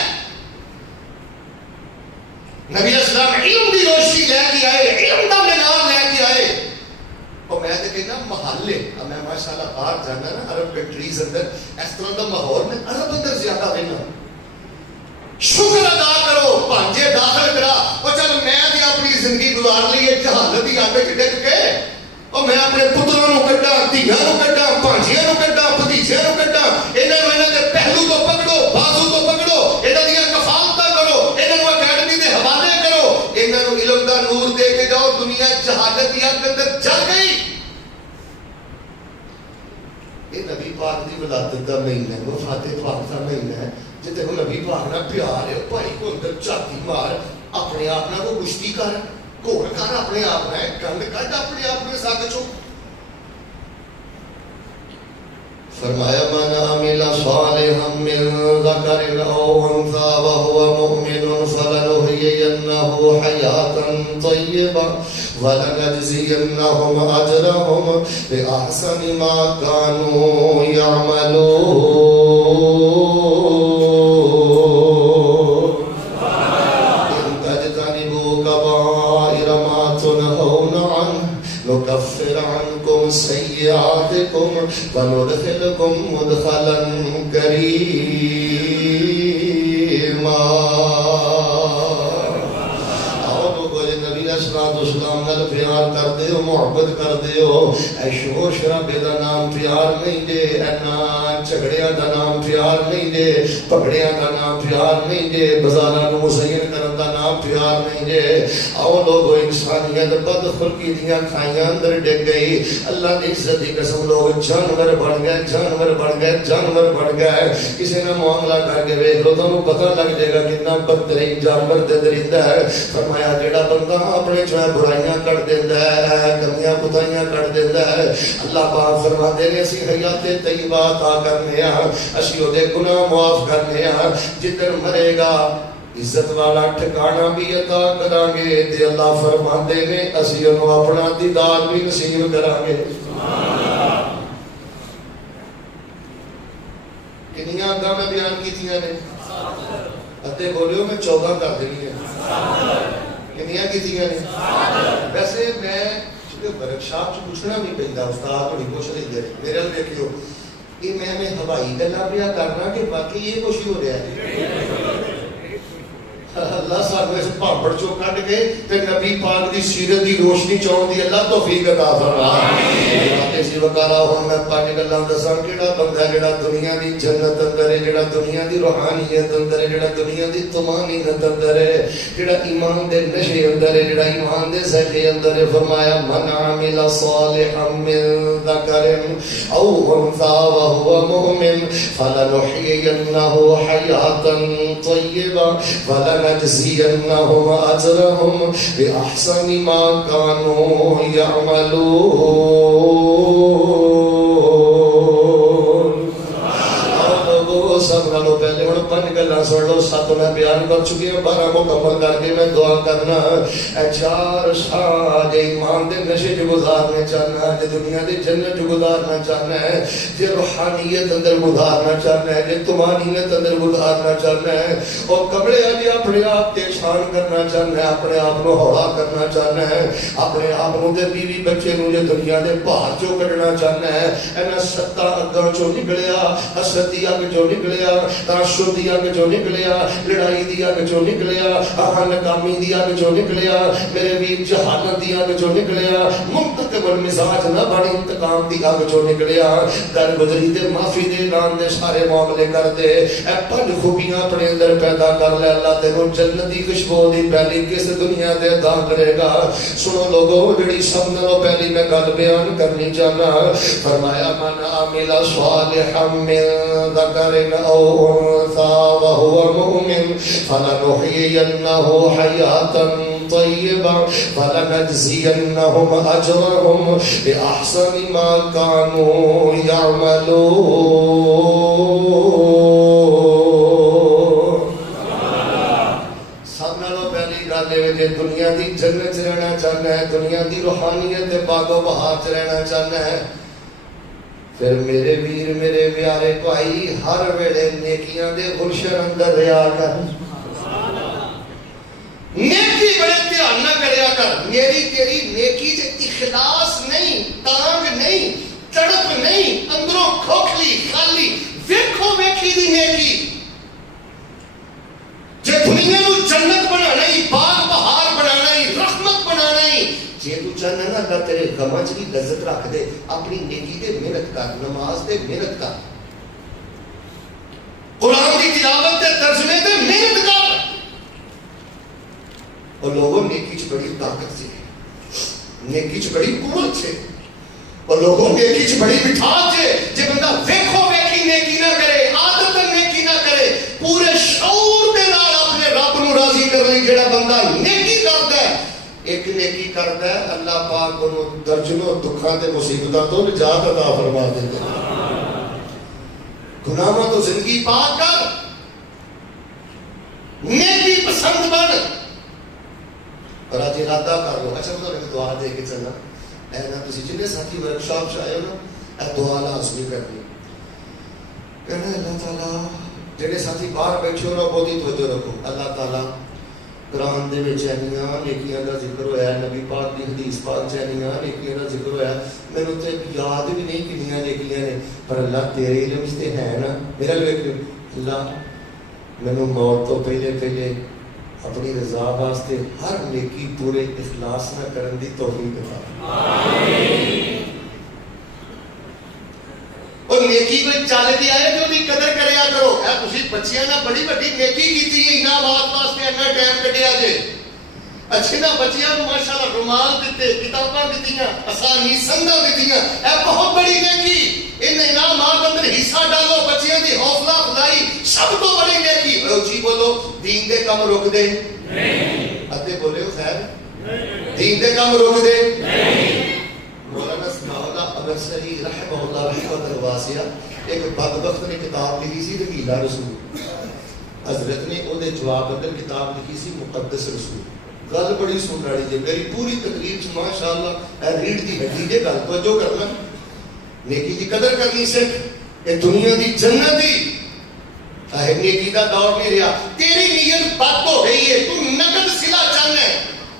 نبی اسلام علم دی روشنی لے کے آئے, علم دا مینار لے کے آئے. اور میں تو کہنا محلے میں ماشاءاللہ باہر جانا نا عرب کنٹریز اندر اس طرح کا ماحول میں عرب اندر زیادہ رہنا. شکر ادا کرو بھانجے داخل کرا اور چل میں تے اپنی زندگی گزار لی ہے جہالت کی آگ چ ڈگ کے, اور میں اپنے پتروں کو کڈا, دھیاں کو کڈا, بھانجیاں کو کڈا, بھتیجیاں کو کڈا. انہاں دے پہلو تو پکڑو, بازو تو پکڑو, انہاں دی کفالتاں کرو, انہاں اکیڈمی دے حوالے کرو, انہاں علم دا نور دے کے جاؤ. دنیا جہالت کی آگ اندر جل گئی. یہ نبی پاک دی ولادت دا مہینہ ہے, وفات پاک دا مہینہ ہے, جتے کو نبی پاک نہ پیار ہے. بھائی کو اندر چاتی مار, اپنے آپ نہ کو کشتی کر, گھوڑ کر اپنے آپ نہ گند کٹ اپنے آپ میں ساتھ چو. فرمایا من عمل صالحا من ذکر او انثى وهو مؤمن فلنحيينه حياة طيبة ولنجزينهم اجرهم باحسن ما كانوا يعملون. ان تجتنبوا كبائر ما تنهون عنه نكفر عنكم سيئاتكم وندخلكم مدخلا كريما. اسلام نال پیار کر دیو, محبت کر دیو. اے شور شرابے دا نام پیار نہیں دے, اینا جھگڑیاں دا نام پیار نہیں دے, پگڑیاں دا نام پیار نہیں دے, بازاراں نو مزین کرن دا نام پیار نہیں دے. آؤ لوگو انسانیت بد خلقی دیاں کھائیاں اندر ڈگ گئی. اللہ دی عزت دی قسم لوگ جانور بن گئے, جانور بن گئے, جانور بن گئے. کسی نے معاملہ کر کے ویکھ لو تانوں پتہ لگ جائے گا کتنا بدترین جانور تے درندہ ہے. فرمایا جیڑا بندہ اپنے جو ہے برائیاں کٹ دیتا ہے, کمیاں کوتاہیاں کٹ دیتا ہے, اللہ پاک فرماتے ہیں اسی حیات طیبہ عطا کرنے ہاں, اسی اودے گناہ معاف کرنے ہاں. جدن مرے گا عزت والا ٹھکانہ بھی عطا کریں گے, تے اللہ فرماتے ہیں اسی انہوں اپنا دیدار بھی نصیب کریں گے. کنیاں گاہ میں بیان کی تھیاں نے, ادھے بولیو میں 14 کر دینی ہے. کنیاں کی تھیاں نے. ویسے میں ورکشاپ چ پوچھنا بھی پہنتا, استاد تھوڑی پوچھ لیں گے میرے ال دیکھو یہ میں ہوائی گلا پیا کرنا کہ باقی یہ کچھ ہی ہو رہا ہے. اللہ سانو اس پاپڑ چو کٹ کے تے نبی پاک دی سیرت دی روشنی چاہن دی اللہ توفیق عطا فرمائے. اسی وقارا ہن میں 5 گلاں دساں کیڑا بندہ جڑا دنیا دی جنت اندر ہے, جڑا دنیا دی روحانیت اندر ہے, جڑا دنیا دی طمانینت اندر ہے, جڑا ایمان دے نشے اندر ہے, جڑا ایمان دے ذائقے اندر ہے. فرمایا من عمل صالحا من ذکر او انثى وهو مؤمن فلنحيينه حياة طيبة ولنجزينهم أجرهم بأحسن ما كانوا يعملون. سب نالوں پہلے ہن 5 گلاں سن لو, 7 میں بیان کر چکی ہوں, 12 مکمل کر کے میں دعا کرنا. اے 4 شاہ جے ایمان دے نشے جو گزارنا چاہنا ہے, جے دنیا دی جنت جو گزارنا چاہنا ہے, جے روحانیت اندر گزارنا چاہنا ہے, جے طمانینت اندر گزارنا چاہنا ہے, اور کبڑے جے اپنے آپ تے شان کرنا چاہنا ہے, اپنے آپ کو ہولا کرنا چاہنا ہے, اپنے آپ کو تے بیوی بچے نو جے دنیا دے باہر چوں کڈنا چاہنا ہے, اینا ستا اگاں چوں نکلیا, حسد دی اگ چوں نکلیا, تعصب دی اگ چوں نکلیا, لڑائی دی اگ چوں نکلیا, ناکامی دی اگ چوں نکلیا, میرے ویر جہالت دی اگ چوں نکلیا, منتقم مزاج نہ بڑی انتقام دی اگ چوں نکلیا در گزری تے معافی دے اعلان دے سارے معاملے کر دے اے پنج خوبیاں اپنے اندر پیدا کر لے اللہ تینوں جنت دی خوشبو دی پہلی کس دنیا دے عطا کرے گا سنو لوگوں جڑی سب نالوں پہلی میں گل بیان کرنی چاہنا فرمایا من عمل صالحا من ذکر او انثى وهو مؤمن فلنحيينه حياة طيبة فلنجزينهم أجرهم بأحسن ما كانوا يعملون دنیا دی جنت رہنا چاہنا ہے دنیا دی روحانیت باغ و بہار رہنا چاہنا ہے پھر میرے ویر میرے پیارے بھائی ہر ویلے نیکیاں دے گلشن اندر رہا کر نیکی بڑے دھیان نہ کریا کر میری تیری نیکی تے اخلاص نہیں تانگ نہیں تڑپ نہیں اندروں کھوکھلی خالی ویکھو ویکھی دی نیکی جے دنیا نو جنت بنانا ہی باغ بہار بنانا ہی رحمت بنانا ہی جے تو چاہنا نا اللہ تیرے غماں چ بھی لذت رکھ دے اپنی نیکی تے محنت کر نماز تے محنت کر قرآن کی تلاوت تے ترجمے تے محنت کر اور لوگوں نیکی چ بڑی طاقت سے نیکی چ بڑی قوت سے اور لوگوں نیکی چ بڑی مٹھاس سے جے بندہ ویکھو ویکھی نیکی نہ کرے عادت نیکی نہ کرے پورے شعور دے نال اپنے رب نو راضی کرنے جڑا بندہ نیکی کردا ہے ایک نیکی کردا ہے اللہ پاک انہوں درجنوں دکھاں تے مصیبتاں تو نجات عطا فرما دیندا گناہاں تو زندگی پاک کر نیکی پسند بن اور آج ارادہ کر لو اچھا میں تو دعا دے کے چلنا اے نا تسی جنے ساتھی ورکشاپ سے آئے ہو نا اے دعا لازمی کرنی کہنا اللہ تعالیٰ جڑے ساتھی باہر بیٹھے ہو رہو بہت توجہ رکھو اللہ تعالیٰ قرآن دے وچ اینیاں نیکیاں دا ذکر ہویا ہے نبی پاک دی حدیث پاک چ اینیاں نیکیاں دا ذکر ہویا ہے مینوں تے یاد بھی نہیں کنیاں نیکیاں نے پر اللہ تیرے علم وچ تے ہے نا میرا لوگ اللہ مینوں موت تو پہلے اپنی رضا واسطے ہر نیکی پورے اخلاص نہ کرن دی توفیق عطا آمین اور نیکی کوئی چل دی آئے جو دی قدر کریا کرو اے تسی بچیاں نہ بڑی بڑی نیکی کیتی ہے انعامات واسطے اتنا ٹائم کڈیا جے اچھے نہ بچیاں نو ماشاءاللہ رومال دتے کتاباں دتیاں آسانی سنگاں دتیاں اے بہت بڑی نیکی ان انعامات اندر حصہ ڈالو بچیاں دی حوصلہ افزائی سب تو بڑی نیکی اونچی بولو دین دے کم روک دے نہیں ادھے بولے ہو خیر دین دے کم روک دے نہیں مولانا ثناء اللہ ابرسری رحمہ اللہ رحمۃ الواسعہ ایک بدبخت نے کتاب لکھی سی رحیلہ رسول حضرت نے وہ جواب اندر کتاب لکھی سی مقدس رسول گل بڑی سن رہی جی میری پوری تقریر چ ماشاءاللہ اے ریڑھ دی ہڈی دے گل توجہ کرنا نیکی دی قدر کرنی سکھ اے دنیا دی جنت دی اے نیکی دا دور نہیں رہا تیری نیت بد ہو گئی ہے تو نقد صلہ چاہنا ہے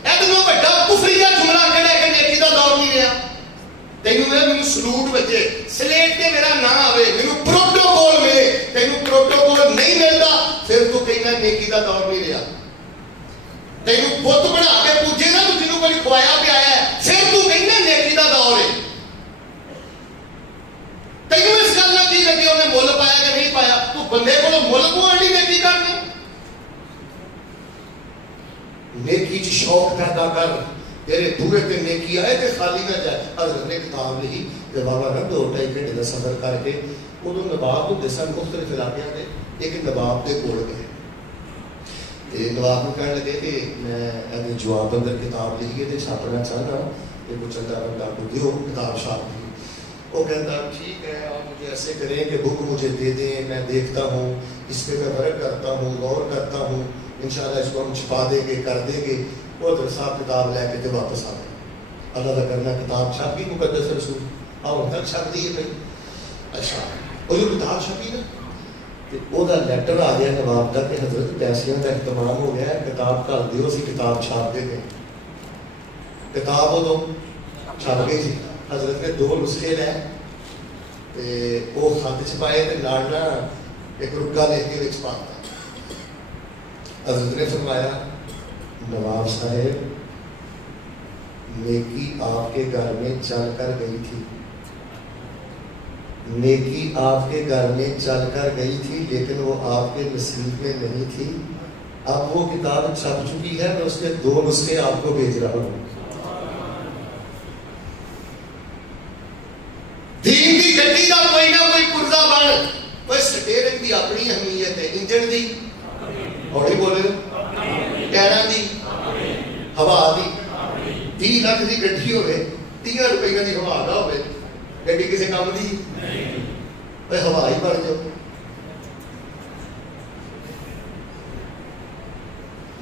اتنا بڑا کفریہ جملہ کہنا ہے کہ نیکی دا دور نہیں رہا تینوں میں سلوٹ بچے سلیٹ تے میرا نام آوے مینوں پروٹوکول ملے تینوں پروٹوکول نہیں ملتا پھر تو کہنا نیکی دا دور نہیں رہا تینوں بت بنا کے پوجے نا تو جنوں کوئی کھوایا پہ آیا ہے پھر تو کہنا نیکی دا دور ہے تینوں اس گل نہ کی لگی انہیں مول پایا کہ نہیں پایا تو بندے کو مول کو اڑی نیکی کرنی نیکی چ شوق پیدا کر تیرے دورے تے نیکی آئے تے خالی نہ جائے حضرت نے کتاب لکھی کہ بابا نا 2-2.5 گھنٹے کا سفر کر کے ادو نواب ہوتے سن مختلف علاقوں کے ایک نواب دے کول گئے تے نواب کو کہنے لگے کہ میں اگے جواب اندر کتاب لکھی ہے تے چھاپنا چاہنا کہ کچھ چندہ بندہ کو دیو کتاب چھاپ دی وہ کہتا ٹھیک ہے آپ مجھے ایسے کریں کہ بک مجھے دے دیں میں دیکھتا ہوں اس پہ میں ورق کرتا ہوں غور کرتا ہوں انشاءاللہ اس کو ہم چھپا دیں گے کر دیں گے وہ تو صاحب کتاب لے کے واپس آ گئے اللہ کا کرنا کتاب چھپ گئی مقدس رسول اور تک چھپ دی ہے اچھا وہ جو کتاب چھپی نا وہ لیٹر آ گیا نواب کا کہ حضرت پیسیاں کا اہتمام ہو گیا ہے کتاب کر دیو اسی کتاب چھاپ دے گئے کتاب وہ تو چھپ گئی تھی حضرت نے 2 نسخے لے وہ خط چھپائے تے لاڑنا ایک رکا لے کے وچ پاتا حضرت نے فرمایا نواب صاحب نیکی آپ کے گھر میں چل کر گئی تھی، نیکی آپ کے گھر میں چل کر گئی تھی، لیکن وہ آپ کے نصیب میں نہیں تھی۔ اب وہ کتاب چھپ چکی ہے، میں اس کے 2 نسخے آپ کو بھیج رہا ہوں۔ دین کی گڈی کا کوئی نہ کوئی پرزا بن، کوئی سٹیئرنگ دی اپنی اہمیت ہے، انجن دی ہوڑی بولے، ٹائراں دی، ہوا دی۔ 30 لاکھ دی گڈی ہوئے، 30 روپئے دی ہوا نہ ہوئے، گڈی کسی کام دی نہیں، ہوا ہی بن جاؤ۔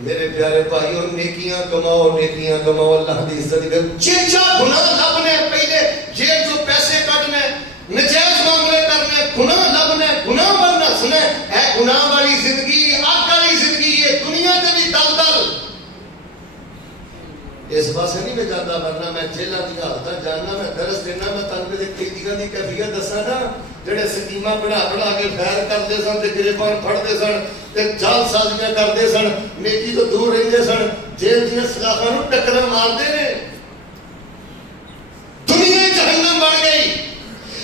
میرے پیارے بھائیوں، نیکیاں کماؤ، نیکیاں کماؤ، اللہ دی عزت کرو۔ چیچا گناہ لبنے، پہلے جیل جو پیسے کٹنے، نجائز معاملے کرنے، گناہ لبنے، گناہ بننا سنے، اے گناہ والی زندگی، آگ والی زندگی، یہ دنیا تے بھی دلدل۔ اس پاسے نہیں میں جاتا، ورنہ میں جیلوں کی حالت جاننا، میں درس دینا، میں تنگ دے قیدیاں دی کیفیت دسا نا، جڑے سکیماں بنا کے فیر کرتے سن تے گریبان پھڑتے سن تے جال سازیاں کرتے سن، نیکی تو دور رہتے سن، جیل دیاں سلاخاں نوں ٹکراں مارتے نے، دنیا جہنم بن گئی۔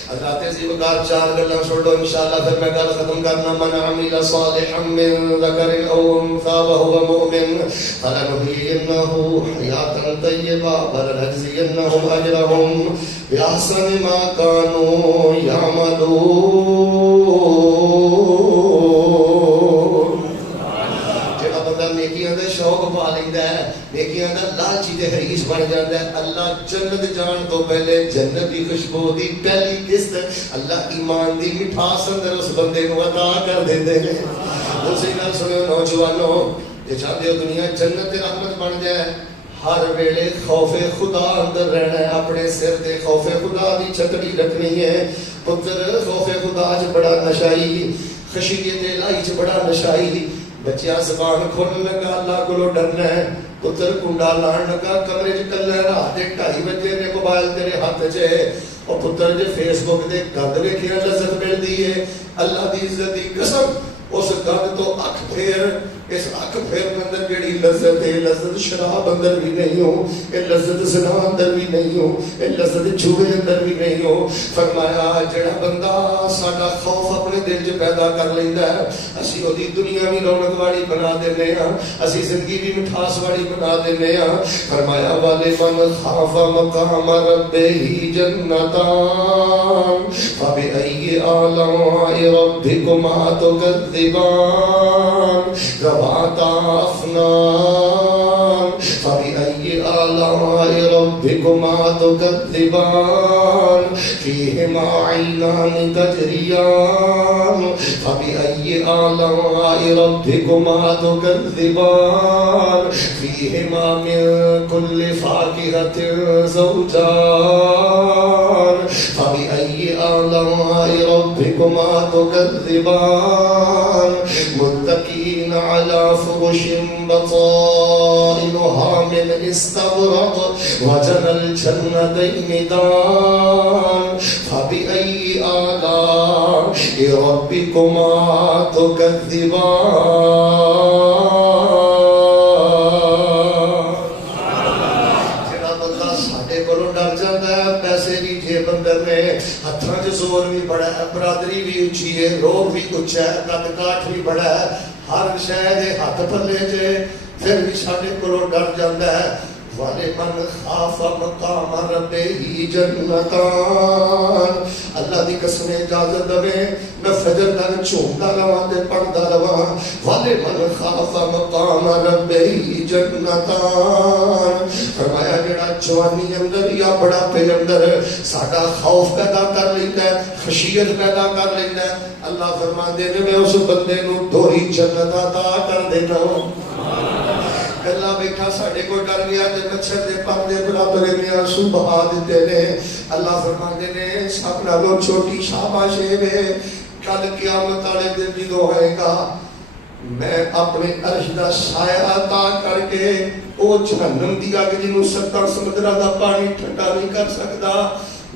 حضرات عزیز وقار 4 گلاں سن لو انشاءاللہ، پھر میں گل ختم کرنا۔ من عمل صالحا من ذکر او انثى وهو مؤمن فلنحيينه حیاة طیبہ ولنجزینهم اجرهم بأحسن ما كانوا يعملون۔ جڑا بندہ نیکیاں دے شوق پا لیندا ہے، نیکیاں دا لالچی تے حریص بن جاندا ہے، اللہ جنت جان تو پہلے جنت دی خوشبو دی پہلی قسط اللہ ایمان دی مٹھاس اندر اس بندے کو عطا کر دیندے ہیں۔ دوسری گل سنو نوجوانوں، جے چاہتے ہو دنیا جنت تے رحمت بن جائے، ہر ویلے خوف خدا اندر رہنا ہے، اپنے سر تے خوف خدا دی چھتری رکھنی ہے۔ پتر خوف خدا چ بڑا نشائی، خشیت الہی چ بڑا نشائی۔ بچیا زبان کھولن لگا اللہ کو ڈرنا ہے، پتر کنڈا لان لگا کمرے چ کلے رات دے 2:30 بجے نے موبائل تیرے ہاتھ چ ہے، اور پتر جے فیس بک دے گند ویکھیا لذت ملدی ہے، اللہ دی عزت دی قسم اس گند تو اکھ پھیر، اس اکھ پھیر اندر جڑی لذت ہے، لذت شراب اندر بھی نہیں ہو، یہ لذت زنا اندر بھی نہیں ہو، یہ لذت جھوے اندر بھی نہیں ہو۔ فرمایا جڑا بندہ ساڈا خوف اپنے دل چ پیدا کر لیندا ہے، اسی اودی دنیا بھی رونق والی بنا دینے ہاں، اسی زندگی بھی مٹھاس والی بنا دینے ہاں۔ فرمایا والے من خاف مقام ربہ جنتان فبأی آلاء ربکما تکذبان ذواتا افنان فبأي آلاء ربكما تكذبان فيهما عينان تجريان فبأي آلاء ربكما تكذبان فيهما من كل فاكهة زوجان فبأي آلاء ربكما تكذبان متكئين على فرش بطائنها من استبرق وجنى الجنتين دان فبأي آلاء ربكما تكذبان۔ ہتھاں چ زور بھی بڑا ہے، برادری بھی اچھی ہے، روب بھی کچھ ہے، قد کاٹ بھی بڑا ہے، ہر شے دے ہاتھ پلے چ پھر بھی ساڈے کولوں ڈر جاندا ہے۔ وَلِمَنْ خَافَ مَقَامَ رَبِّهِ جَنَّتَانِ، اللہ دی قسم اجازت دے میں فجر تک چوندا رہواں تے پڑھدا رہواں۔ وَلِمَنْ خَافَ مَقَامَ رَبِّهِ جَنَّتَانِ، فرمایا جڑا جوانی اندر یا بڑھاپے اندر ساڈا خوف پیدا کر لیندا ہے، خشیت پیدا کر لیندا ہے، اللہ فرماندے نے میں اس بندے نوں دوہری جنت عطا کر دینا۔ اللہ بیٹھا ساڑھے کو ڈر گیا تے مچھر دے پردے برابر میں آنسو بہا دیتے نے، اللہ فرماندے نے سب نالوں چھوٹی شاباش ہے، کل قیامت والے دن جدوں ہوئے گا میں اپنے عرش دا سایہ عطا کر کے او جہنم دی اگ جنوں 70 سمندراں دا پانی ٹھنڈا نہیں کر سکتا،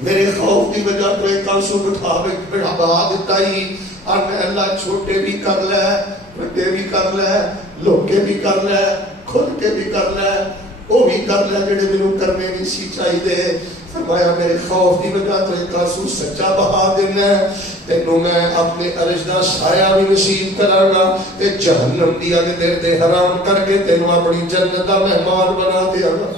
میرے خوف کی وجہ تو ایک آنسو بہا دیتا ہی، اور میں اللہ چھوٹے بھی کر لے، بڑے بھی کر لے، لوکے بھی کر لے، کھل کے بھی کر لے، وہ بھی کر لیا جڑے مینوں کرنے نہیں سی چاہیے. فرمایا میرے خوف کی وجہ تو ایک آنسو سچا بہا دینا ہے, تینوں میں اپنے عرش دا سایہ بھی نصیب کراں گا تے جہنم دی اگ دے حرام کر کے تینوں اپنی جنت دا مہمان بنا دیاں گا.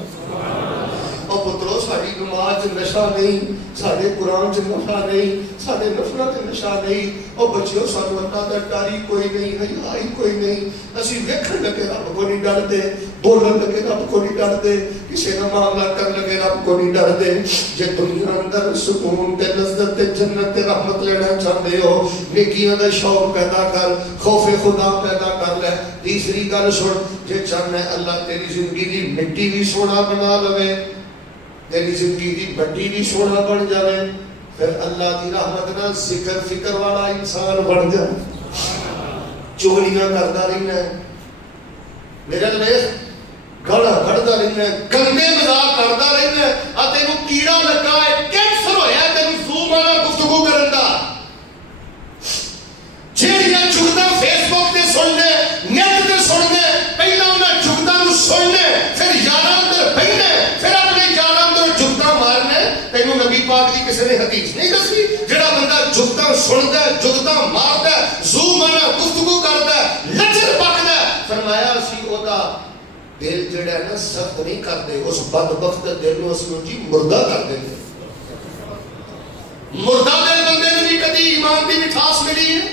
اور پترو ساری نماز نشہ نہیں, سارے قرآن چ نشہ نہیں, سارے نفلوں چ نشہ نہیں. اور بچیو سانو اللہ دا ڈر کوئی نہیں, حیا ہی کوئی نہیں. اسی ویکھن لگے رب کو نہیں ڈرتے, بولن لگے رب کو نہیں ڈرتے, کسی کا معاملہ کرن لگے رب کو نہیں ڈرتے. جے دنیا اندر سکون تے لذت تے جنت تے رحمت لینا چاہتے ہو, نیکیاں دا شوق پیدا کر, خوف خدا پیدا کر لے. تیسری گل سن, جے چاہنا ہے اللہ تیری زندگی دی مٹی بھی سونا بنا لوے, تیری زندگی دی بٹی بھی سونا بن جائے, پھر اللہ کی رحمت نہ ذکر فکر والا انسان بن جائے. چوریاں کرتا رہنا ہے, میرے گلا کھڑتا رہنا ہے, گندے مزاق کرتا رہنا ہے, تینوں کیڑا لگا ہے, کینسر ہویا تینوں زوم والا گفتگو کرن دا. جہاں جگتا فیس بک تے سن لے, نیٹ تے سن لے, پہلا انہیں جگتا نو سن لے, پھر یاراں اندر بہنے, پھر اپنے یاراں اندر جگتا مارنے. تینوں نبی پاک دی کسی نے حدیث نہیں دسی, جڑا بندہ جگتا سندا ہے, جگتا ماردا ہے, زوم والا گفتگو کردا ہے, لچر پکدا ہے, فرمایا اسی اودا دل جڑا ہے نا سخت نہیں کرتے, اس بدبخت دل نو اس نو جی مردہ کر دیں گے. مردہ دل بندے نو بھی کدی ایمان دی مٹھاس ملی ہے.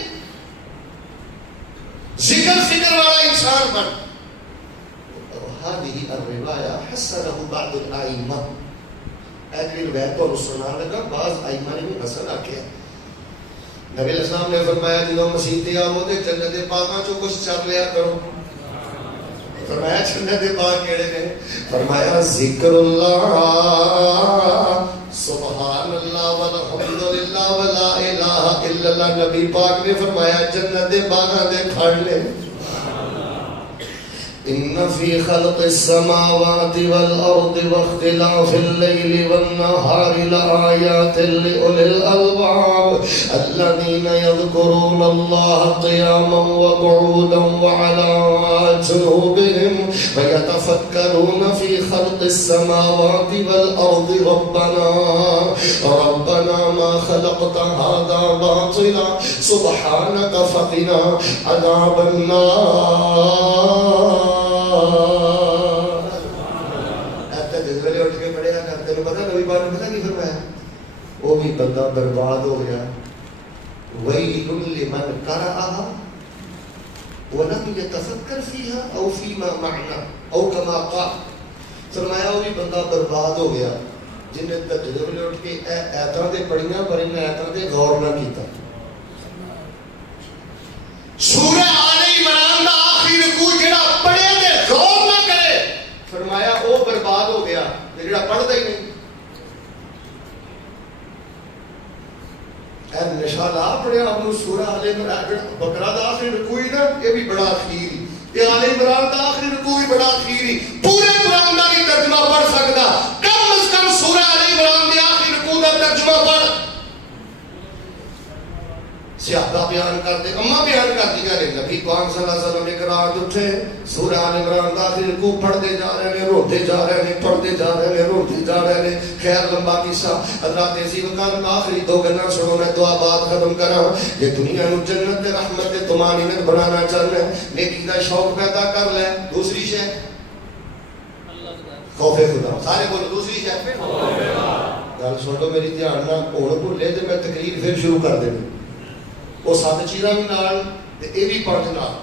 ذکر فکر والا انسان بن. هذه الرواية حسنه بعض الائمة. اگلی روایت کو سنا لگا, بعض ائمہ نے بھی حسن آکھیا. نبی علیہ السلام نے فرمایا جنہوں مسیح تے آو تے جنت دے باغاں چوں کچھ چر لیا کرو. فرمایا جنت دے باغ کیڑے نے؟ فرمایا ذکر اللہ, سبحان اللہ والحمد للہ ولا الہ الا اللہ. نبی پاک نے فرمایا جنت دے باغاں دے پھڑ لے. ان فی خلق السماوات والارض واختلاف الليل والنهار لآیات لأولی الالباب الذین یذکرون اللہ قیاما وقعودا وعلى جنوبهم ویتفکرون فی خلق السماوات والارض ربنا ما خلقت هذا باطلا سبحانك فقنا عذاب النار. وہ بھی بندہ برباد ہو گیا. وَيْلٌ لِمَنْ قَرَأَهَا وَلَمْ يَتَفَكَّرْ فِيهَا أَوْ فِيمَا مَعْنَا أَوْ كَمَا قَالَ. فرمایا وہ بھی بندہ برباد ہو گیا جن نے تہجد ویلے اٹھ کے آیاتاں تے پڑھیاں پر ان آیاتاں تے غور نہ کیتا. سورہ آل عمران دا آخری رکوع جڑا پڑھے تے غور نہ کرے, فرمایا وہ برباد ہو گیا جڑا پڑھدا ہی نہیں. اے نشا لا پڑھیا اپنو سورہ آل عمران بقرہ دا آخری رکوع نا, یہ بھی بڑا اخیر, یہ آل عمران دا آخری رکوع بھی بڑا اخیر. پورے قرآن دا نہیں ترجمہ پڑھ سکتا, کم از کم سورہ آل عمران دے آخری رکوع دا ترجمہ پڑھ. صحابہ بیان کرتے, اماں بیان کرتی ہیں, نبی پاک صلی اللہ علیہ وسلم ایک رات اٹھے, سورہ آل عمران دا آخری رکوع پڑھتے جا رہے ہیں, روتے جا رہے ہیں, پڑھتے جا رہے ہیں, روتے جا رہے ہیں. خیر لمبا قصہ, اللہ تیزی وکان آخری دو گنا سنو, میں دعا بات ختم کراں. یہ دنیا نو جنت رحمت طمانینت بنانا چاہنا ہے, نیکی دا شوق پیدا کر لے. دوسری شے خوف خدا. سارے بولو دوسری شے گل سنو میری دھیان نال, ہن بھولے تے میں تقریر پھر شروع کر دینی. وہ سات چیزاں بھی نال تے اے بھی پانچ نال.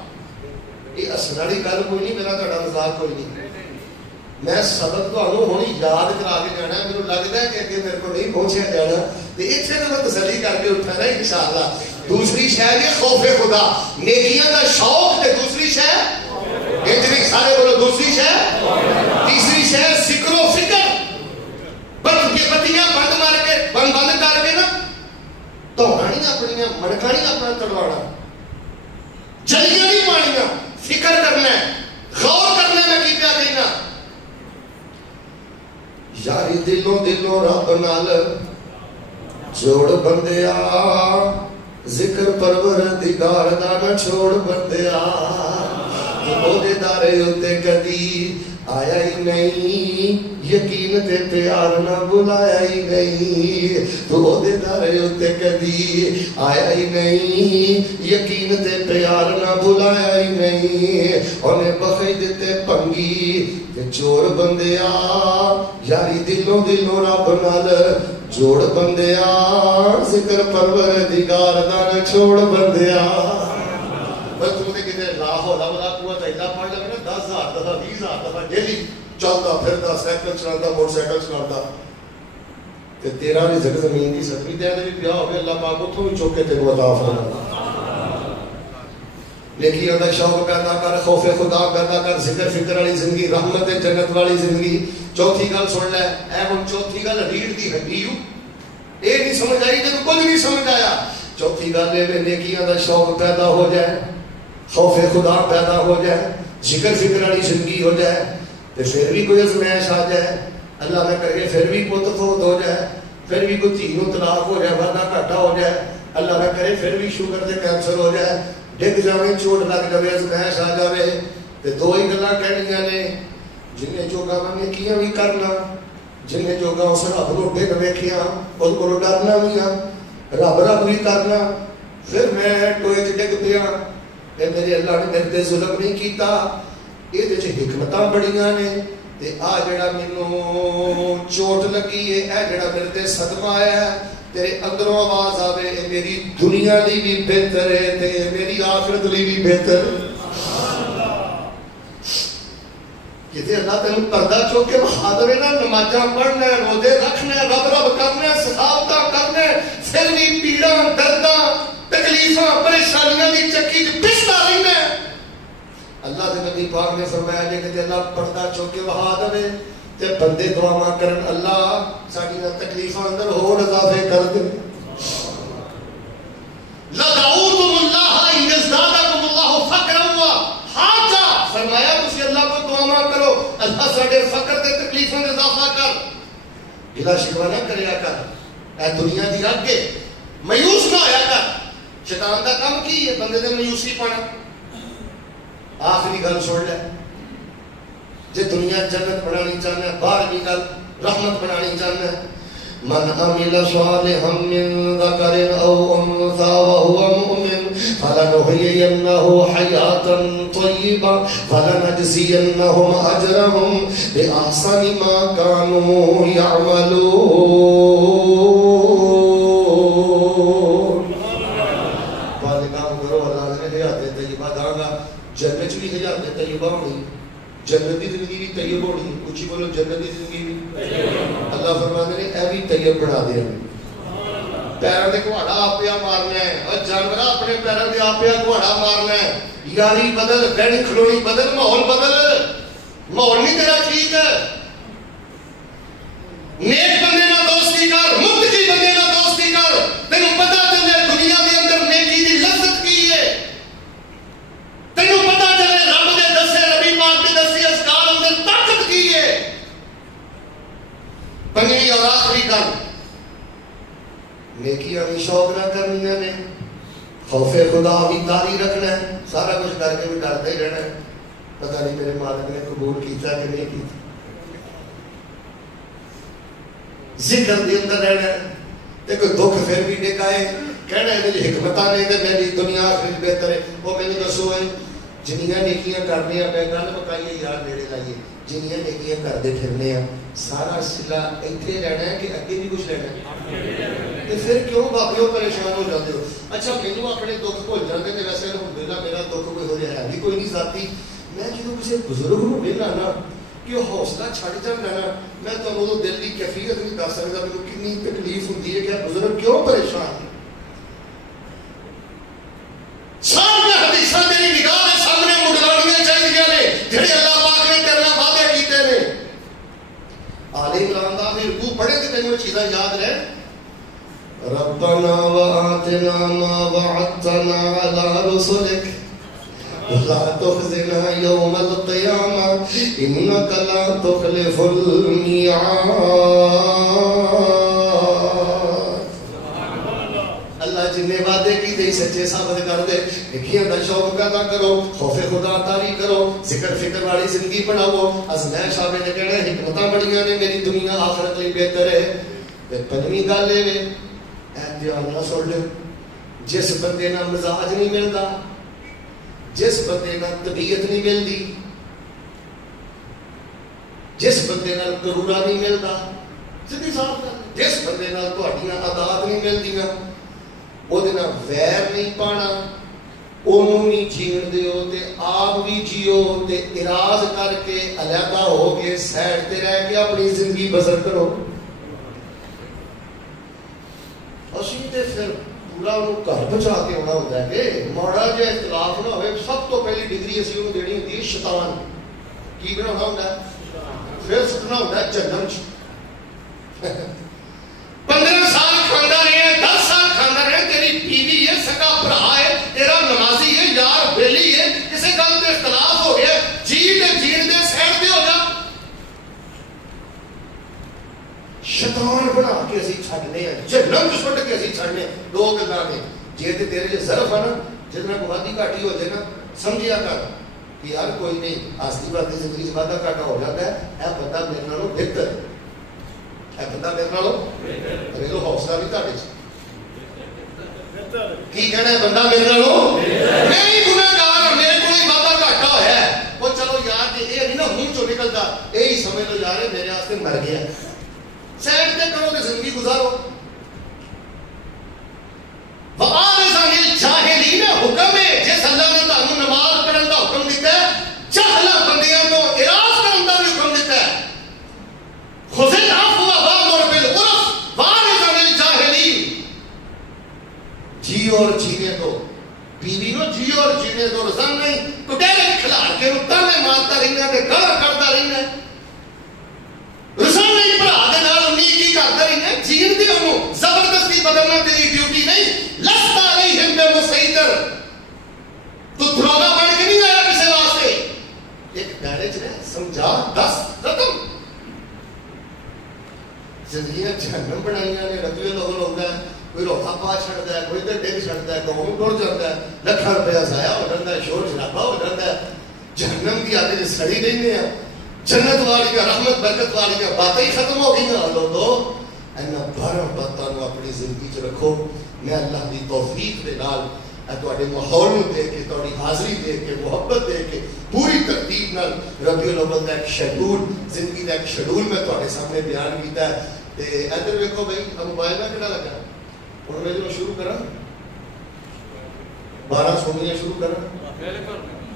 یہ ہسن والی گل کوئی نہیں, میرا تہاڈا مذاق کوئی نہیں. میں سبق تمہیں ہونی یاد کرا کے جانا ہے, میرے لگتا ہے کہ اگے میرے کو نہیں پہنچیا جانا, تو اتنے تو میں تسلی کر کے اٹھا نا انشاءاللہ. دوسری شے ہے خوف خدا, نیکیاں دا شوق. تے دوسری شے اتنی سارے بولو دوسری شے. تیسری شے ذکر و فکر. بتیاں بند مار کے بند کر کے نا توڑا نہیں اپنی منکا نہیں اپنا تڑوانا, جلیاں نہیں پانیاں, فکر کرنا ہے, غور کرنا. میں کی پیا کہنا یاری دلوں رب نال جوڑ بندیا, ذکر پروردگار دا نہ چھوڑ بندیا. او دے دارے اُتے کدی آیا ہی نہیں یقین تے پیار نہ بلایا ہی نہیں تو دے دارے ہوتے کبھی آیا ہی نہیں یقین تے پیار نہ بلایا ہی نہیں انہیں بخی دیتے پنگی کہ چور بندیا یاری دلوں دلوں رب نال جوڑ بندیا ذکر پروردگار دا نہ چھوڑ بندیا بس تم نے کہتے لا حول ولا قوت الا باللہ پڑھ لگا 10,000 دفعہ 20,000 دفعہ ڈیلی چلتا پھرتا سائیکل چلاتا موٹر سائیکل چلاتا تے تیرا رزق زمین کی ستویں دے بھی پیا ہوے اللہ پاک اتوں بھی چوک کے تینوں عطا فرمائے نیکیاں دا شوق پیدا کر خوف خدا پیدا کر ذکر فکر والی زندگی رحمت جنت والی زندگی چوتھی گل سن لے اے ہن چوتھی گل ریڑھ دی ہڈی اے نہیں سمجھ آئی تینوں کچھ نہیں سمجھ آیا چوتھی گل اے نیکیاں دا شوق پیدا ہو جائے خوف خدا پیدا ہو جائے ذکر فکر والی زندگی ہو جائے تو پھر بھی کوئی ازمائش آ جائے اللہ نہ کر کے پھر بھی پت فوت ہو جائے پھر بھی کوئی تینوں طلاق ہو جائے ورنہ گھاٹا ہو جائے اللہ نہ کرے پھر بھی شوگر تے کینسر ہو جائے ڈگ جائے چوٹ لگ جائے ازمائش آ جائے تو دو ہی گلاں کہنیاں نے جنہیں جوگا میں نیکیاں بھی کرنا جنہیں جوگا اس رب کو ڈگ ویکھیاں اس کو ڈرنا بھی رب رب بھی کرنا پھر میں ٹوئے چ ڈگ پیا کہ میرے اللہ نے میرے تے ظلم نہیں کیتا یہ وچ حکمتاں بڑیاں نے تے آ جڑا مینوں چوٹ لگی ہے اے جڑا میرے تے صدمہ آیا ہے تیرے اندروں آواز آوے اے میری دنیا لی بھی بہتر ہے تے میری آخرت لی بھی بہتر کہتے اللہ تینوں پردہ چوک کے بہا دے نا نمازاں پڑھنا روزے رکھنا رب رب کرنا سخاوتاں کرنا پھر بھی پیڑاں درداں تکلیفاں پریشانیاں دی چکی پستا رہنا اللہ دے نبی پاک نے فرمایا جے کہ اللہ پردہ چوک کے بہا دے تے بندے دعا کرن اللہ ساڈیاں تکلیفاں اندر ہور اضافے کر دے لَدَعُوتُمُ اللَّهَ إِنْ يَزْدَادَكُمُ اللَّهُ فَقْرًا وَحَاجًا فرمایا تسی اللہ کو دعا کرو اللہ ساڈے فقر تے تکلیفاں میں اضافہ کر گلا شکوہ نہ کریا کر اے دنیا دی اگ کے مایوس نہ ہویا کر شیطان دا کام کی ہے بندے دے مایوسی پانا آخری گل سن لے جے دنیا جنت بنانی چاہنا ہے باہرویں گل رحمت بنانی چاہنا ہے من عمل صالحا من ذکر او انثى وهو مؤمن فلنحيينه حياة طيبة فلنجزينهم اجرهم باحسن ما كانوا يعملون جنت بھی حیات طیبہ ہونی جنت کی زندگی بھی طیب ہونی کچھ بولو جنت کی زندگی بھی اللہ فرماتے ہیں اے بھی طیب بنا دیا پیروں دے گھوڑا آپیا مارنا ہے اور جانور اپنے پیروں دے آپیا گھوڑا مارنا ہے یاری بدل بہن کھلونی بدل ماحول نہیں تیرا ٹھیک ہے نیک بندے نہ دوستی کر متقی بندے نہ دوستی کر تینوں پتہ چلے دنیا کے اندر نیکی دی لذت کی ہے تینوں پتہ چلے رب دے دسے نبی پاک دے دسے اذکار اندر طاقت کی ہے پنجویں اور آخری گل نیکیاں بھی شوق نہ کرنیاں نے خوف خدا بھی تاری رکھنا ہے سارا کچھ کر کے بھی ڈرتا ہی رہنا ہے پتہ نہیں میرے مالک نے قبول کیتا کہ نہیں کیتا ذکر دے اندر رہنا ہے تے کوئی دکھ پھر بھی ڈکائے کہنا ہے میری حکمتاں نے تے میری دنیا آخرت بہتر ہے وہ میں نے دسو ہے جنیاں نیکیاں کرنے ہیں گل پکائیے یار نیڑے لائیے جنیاں نیکیاں کرتے پھرنے ہیں سارا سلا ایتھے رہنا ہے کہ اگے بھی کچھ رہنا ہے تے پھر کیوں باقیوں پریشان ہو جاتے ہو اچھا مینوں اپنے دکھ بھول جاندے تے ویسے الحمدللہ میرا دکھ کوئی ہو جائے بھی کوئی نہیں ذاتی میں جدوں کسی بزرگ نوں ملنا نا کہ وہ حوصلہ چھڑ جانا نا میں تانوں وہ دل دی کیفیت نہیں دس سکدا مینوں کتنی تکلیف ہوندی ہے کہ بزرگ کیوں پریشان ہیں سامنے حدیثاں تیری نگاہ دے سامنے مڈلانیاں چاہیے نے جڑے اللہ پاک نے کرنا وعدے کیتے نے آل عمران دا پھر رکوع پڑھے تے تینوں چیزاں یاد رہن ربنا وآتنا ما وعدتنا على رسلك لا تخزنا يوم القيامة إنك لا تخلف الميعاد اللہ جن نے وعدے کی ہی سچے ثابت کر دے. نیکیاں دا شوق پیدا کرو, خوف خدا تاری کرو, ذکر فکر والی زندگی بناؤ. ازمائش صاحب نے کہنا حکمتاں بڑیاں نے, میری دنیا آخرت لئی بہتر ہے. تے پنجویں گل اے دھیان نال سن لو, جس بندے نال مزاج نہیں ملتا, جس بندے نال طبیعت نہیں ملتی, جس بندے نال کرورا نہیں ملتا, سیدھی صاف گل, جس بندے نال تہاڈیاں عادات نہیں ملدیاں, او دے نال ویر نہیں پانا, اونوں بھی جیون دیو تے آپ بھی جیو تے اراض کر کے علیحدہ ہو کے سائڈ تے رہ کے اپنی زندگی بسر کرو. اسی تے پھر پورا انہوں گھر بچا کے ہونا ہوتا ہے کہ ماڑا جہا اختلاف نہ ہوئے. سب تو پہلی ڈگری اسی انہوں دینی ہوتی ہے شیطان کی بنانا ہوتا ہے, پھر سٹنا ہوتا ہے جہنم چ. 15 سال کھانا رہے, 10 سال کھانا رہے, تیری بیوی ہے, سکا بھرا ہے, تیرا نمازی ہے, یار بیلی ہے, کسی گل تے اختلاف ہو گیا, جین دے سائڈ تے ہو جا. شیطان بنا کے اسی چھڈنے ہیں, جہنم چ سٹ کے اسی چھڈنے. دو گلاں نے, جے تے تیرے جو ظرف ہے نا, جتنا وادی گھاٹی ہو جائے نا, سمجھیا کر کہ یار کوئی نہیں, آستی بات زندگی سے وعدہ گھاٹا ہو جاتا ہے, اے بندہ میرے نالوں بہتر ہے, اے بندہ میرے نالوں میرے حوصلہ بھی تہاڈے چ کی کہنا ہے, بندہ میرے نالوں نہیں گنہگار, میرے کو ہی وعدہ گھاٹا ہویا ہے. وہ چلو یار جی یہ نہیں نا منہ چوں نکلتا, یہی سمجھ لو یار میرے واسطے مر گیا. سائڈ تے کرو تے زندگی گزارو. وَآلِزَنِ الْجَاهِلِينَ حکم ہے, جس اللہ نے تانوں نماز پڑھن دا حکم دیتا ہے, جاہلا بندیاں کو اعراض کرن دا بھی حکم دیتا ہے. خُذِ الْعَفْوَ وَأْمُرْ بِالْعُرْفِ وَآلِزَنِ الْجَاهِلِينَ. جیو اور جینے دو, بیوی نو جیو اور جینے دو, رسن نہیں کٹیلے کھلاڑ کے تانے مارتا رہنا تے گالاں کڈدا رہنا, رسن نہیں بھرا دے نال نیکی کردا رہنا, جین دے انہوں زبردستی بدلنا تیری ڈیوٹی نہیں. لست علیہم بمسیطر, تو دھروگا بن کے نہیں آیا کسی واسطے. ایک دائرے چ رہ, سمجھا, دس, ختم. زندگیاں جہنم بنائیاں نے, ربیع الاول ہوتا ہے, کوئی روکا پا چھڑتا ہے, کوئی ادھر ڈگ چھڑتا ہے, قوم ٹر جاتا ہے, لکھاں روپیہ ضائع ہو جاتا ہے, شور شرابہ ہو جاتا ہے. جہنم کی آتے سڑی رہنے ہیں, جنت والی کا, رحمت برکت والی کا باتیں ہی ختم ہو گئی ہیں. لو دو اینا بھرم باتوں اپنی زندگی چ رکھو. میں اللہ کی توفیق دے نال تواڈے ماحول نو دیکھ کے, تواڈی حاضری دیکھ کے, محبت دیکھ کے, پوری ترتیب نال ربیع الاول دا ایک شیڈول, زندگی دا ایک شیڈول میں تواڈے سامنے بیان کیتا ہے. تے ادھر ویکھو بھائی, موبائل میں کہڑا لگا ہن میں جو شروع کراں 12 سونیاں شروع کراں,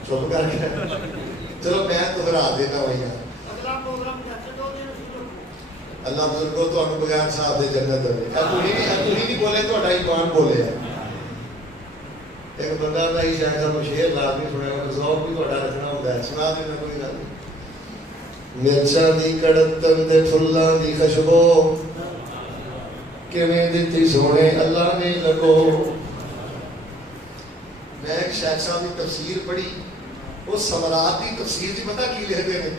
چپ کر کے چلو میں دہرا دینا بھائی. اللہ بزرگوں تو ہمیں بغیر صاحب دے جنت ہوئے. تھی نہیں بولے تو ایمان بولے. ایک بندہ دا ہی شاید ہم شیر لازمی سنے گا, ذوق بھی تھوڑا رکھنا ہوتا ہے, سنا دینا کوئی گل نہیں. مرچاں دی کڑتن تے پھلاں دی خوشبو کیویں دتی سونے اللہ نے لگو. میں ایک شیخ صاحب کی تفسیر پڑھی, وہ ثمرات کی تفسیر چ پتہ کی لکھتے ہیں,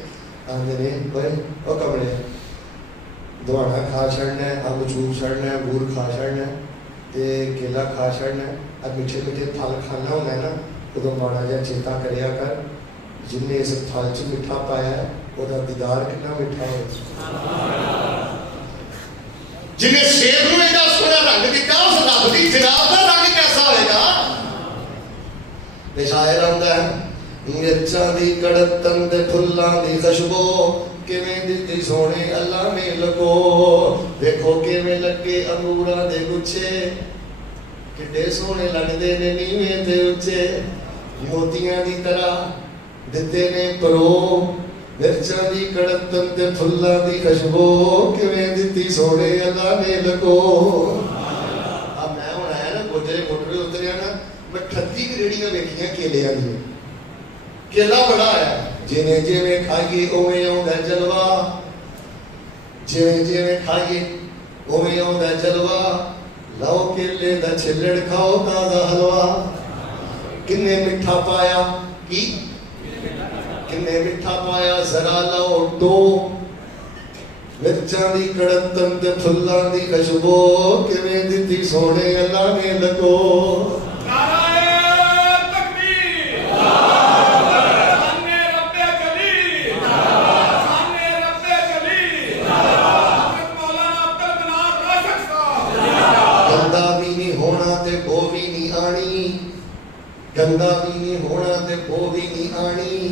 آندے نے بھائی او کمڑے دواڑا کھا چھڑنا ہے, امب چوب چھڑنا ہے, بور کھا چھڑنا ہے, تے کیلا کھا چھڑنا ہے. اب میٹھے میٹھے پھل کھانا ہونا ہے نا, ادو ماڑا جہا چیتا کریا کر, جن نے اس پھل چ میٹھا پایا ہے وہ دیدار کتنا میٹھا ہو. جن نے سیب نو ایڈا سونا رنگ دیتا, اس رب کی جناب کا رنگ کیسا ہوئے گا. شاعر آندا ہے, مرچاں دی کڑتن تے پھلاں دی خوشبو کیویں دتی سونے اللہ نے لگو. دیکھو کیویں لگے انگوراں دے گچھے, کڈے سونے لگدے نے نیویں تے اچے, موتیاں دی طرح دتے نے پرو. مرچاں دی کڑتن تے پھلاں دی خوشبو کیویں دتی سونے اللہ نے لگو. اب میں ہن آیا نا گوجرے موٹرے اتریا نا, میں 38 ریڑیاں ویکھیاں کیلیاں دی. کیلا بڑا آیا, جویں جویں کھائیے اوویں آوندا جلوہ, جویں جویں کھائیے اوویں آوندا جلوہ. لاؤ کیلے دا چھلڑ کھاؤ تازہ حلوہ. کنے میٹھا پایا, کی کنے میٹھا پایا ذرا لاؤ ٹو. مرچاں دی کڑتن تے پھلاں دی خوشبو کیویں دتی سونے اللہ نے لگو. گندا بھی نہیں ہونا تے بو بھی نہیں آنی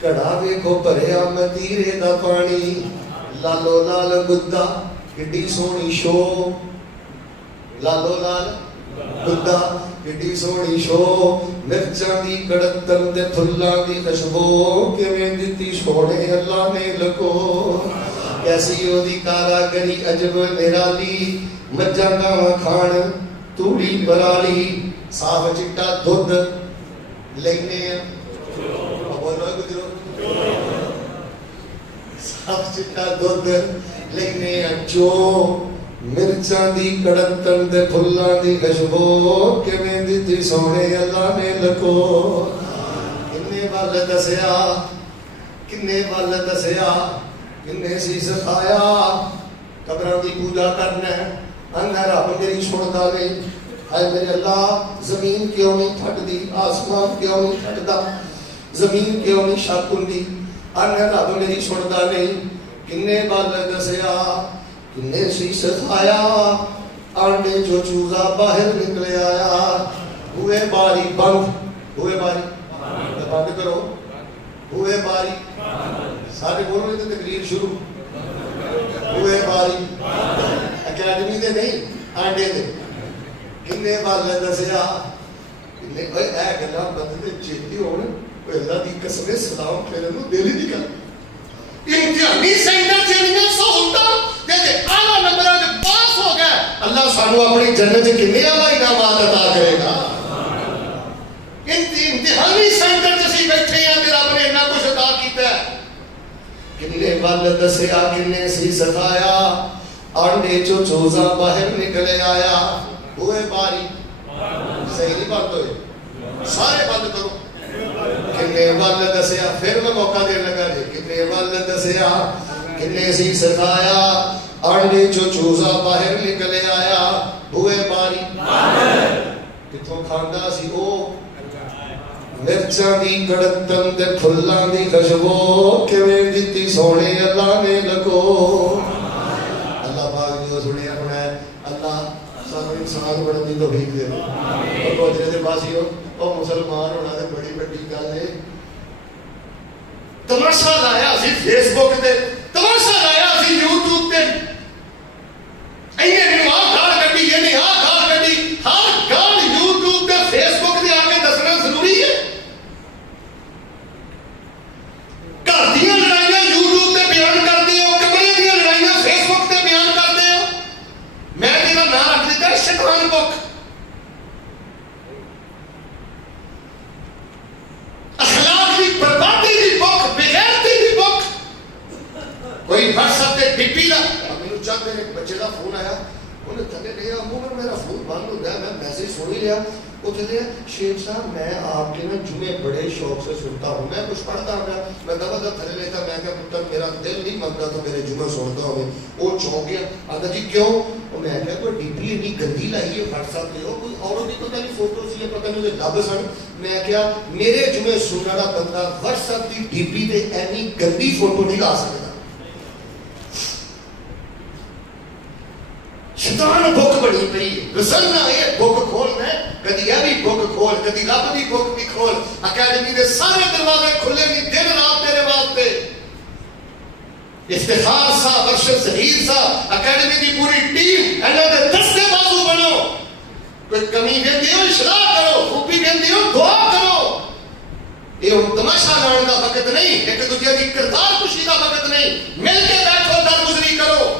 کڑا ویکھو بھریا مدیرے دا پانی لالو لال گدا کڈی سونی شو لالو لال گدا کڈی سونی شو مرچاں دی کڑتن تے پھلاں دی خوشبو کیویں دتی سونے اللہ نے لکو کیسی او دی کاراگری عجب نرالی مجھاں گاواں کھان توڑی برالی صاف چٹا دودھ لینے بولو گجرو صاف چٹا دودھ لینے چو مرچاں دی کڑتن دے پھلاں دی خوشبو کیویں دتی سونے اللہ نے لکو کنے ول دسیا کنے ول دسیا کنے سی سکھایا قبراں دی پوجا کرنا انہا رب میری سندا نہیں اے میرے اللہ زمین کیوں نہیں تھکدی آسمان کیوں نہیں تھکدا زمین کیوں نہیں شک ہوندی انہا رب میری سندا نہیں کنے ول دسیا کنے سی سکھایا آنڈے جو چوزا باہر نکلے آیا ہوئے باری بند ہوئے باری بند کرو ہوئے باری سارے بولو تو تقریر شروع ہوئے باری اکیڈمی دے نہیں آنڈے دے کنے والے دسیا کنے اے گلا بند دے چیتی ہونے کوئی اللہ دی قسم سلام پھیرے نو دل ہی نکل امتحانی سینٹر چینیاں سہولتا دے آلہ نمبرہ دے پاس ہو گئے اللہ سانو اپنی جنت کنے اللہ انعامات عطا کرے گا امتحانی سینٹر جسی بیٹھے ہیں میرا اپنے انہا کچھ عطا کیتا ہے کنے ول دسیا کنے سی سکھایا آنڈے جو چوزا باہر نکلے آیا ہوئے باری صحیح نہیں بات ہوئے سارے بند کرو کنے ول دسیا پھر میں موقع دے لگا جی کنے ول دسیا کنے سی سکھایا آنڈے جو چوزا باہر نکلے آیا ہوئے باری کتوں کھاندا سی او مرچاں دی کڑتن تے پھلاں دی خوشبو کیویں دتی سونے اللہ نے لکو اللہ پاک جو سنیا ہونا ہے اللہ سانو انسان بڑھن دی توفیق دے اور پہنچنے دے پاسیو او مسلمان ہونا تے بڑی بڑی گل ہے تماشا لایا سی فیس بک تے تماشا لایا سی یوٹیوب تے اینے نواں گال کڈی یہ نہیں ہاں گال کڈی ہر گال یوٹیوب تے فیس بک تے آ کے دسنا ضروری ہے گھر دیاں لڑائیاں یوٹیوب تے بیان کر دیو کمرے دیاں لڑائیاں فیس بک تے بیان کر دیو میں تیرا نام رکھ دیتا ہے شیطان بک اخلاق دی بربادی دی بک بغیرتی دی بک کوئی واٹس ایپ تے ڈی پی لا میرے چند میرے بچے کا فون آیا انہیں تھکے نہیں امو میرا فون بند ہو گیا میں میسیج سن ہی لیا وہ کہتے ہیں شیخ صاحب میں آپ کے نا جمعے بڑے شوق سے سنتا ہوں میں کچھ پڑھتا ہوں میں دبا دب تھلے لیتا میں کہا پتر میرا دل نہیں مانتا تو میرے جمعہ سنتا ہوں وہ چونک گیا آتا جی کیوں میں کہا کوئی ڈی پی اتنی گندی لائی ہے واٹس ایپ پہ کوئی اور بھی پتہ نہیں فوٹو سی پتہ نہیں مجھے لب سن میں کہا میرے جمعے سننے والا بندہ واٹس ایپ کی ڈی پی تے اینی گندی فوٹو نہیں لا سکتا شیطان بک بڑی پئی رسلنا یہ بک کھولنا ہے کدی یہ بھی بک کھول کدی رب دی بک بھی کھول اکیڈمی دے سارے دروازے کھلے نہیں دن رات تیرے واسطے افتخار سا برشد ظہیر سا اکیڈمی دی پوری ٹیم انہوں دے دستے بازو بنو کوئی کمی ویندی ہو اصلاح کرو خوبی ویندی ہو دعا کرو یہ ہم تماشا لان دا وقت نہیں ایک دوسرے دی کردار کشی دا وقت نہیں مل کے بیٹھو درگزری کرو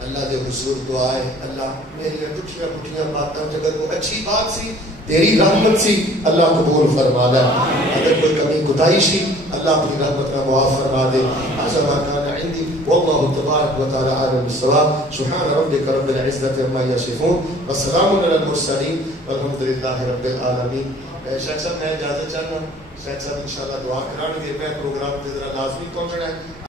اللہ دے حضور دعائے اللہ میری ٹوٹیاں پھٹیاں باتاں اگر وہ اچھی بات سی تیری رحمت سی اللہ قبول فرما دے اگر کوئی کمی کوتاہی سی اللہ اپنی رحمت کا معاف فرما دے ایسا ما کان عندي والله تبارک و تعالی عالم بالصواب سبحان ربک رب العزة عما یصفون والسلام علی المرسلین والحمد للہ رب العالمین شیخ صاحب میں اجازت چاہنا شیخ صاحب انشاءاللہ دعا کران گے میں پروگرام تے ذرا لازمی پہنچنا ہے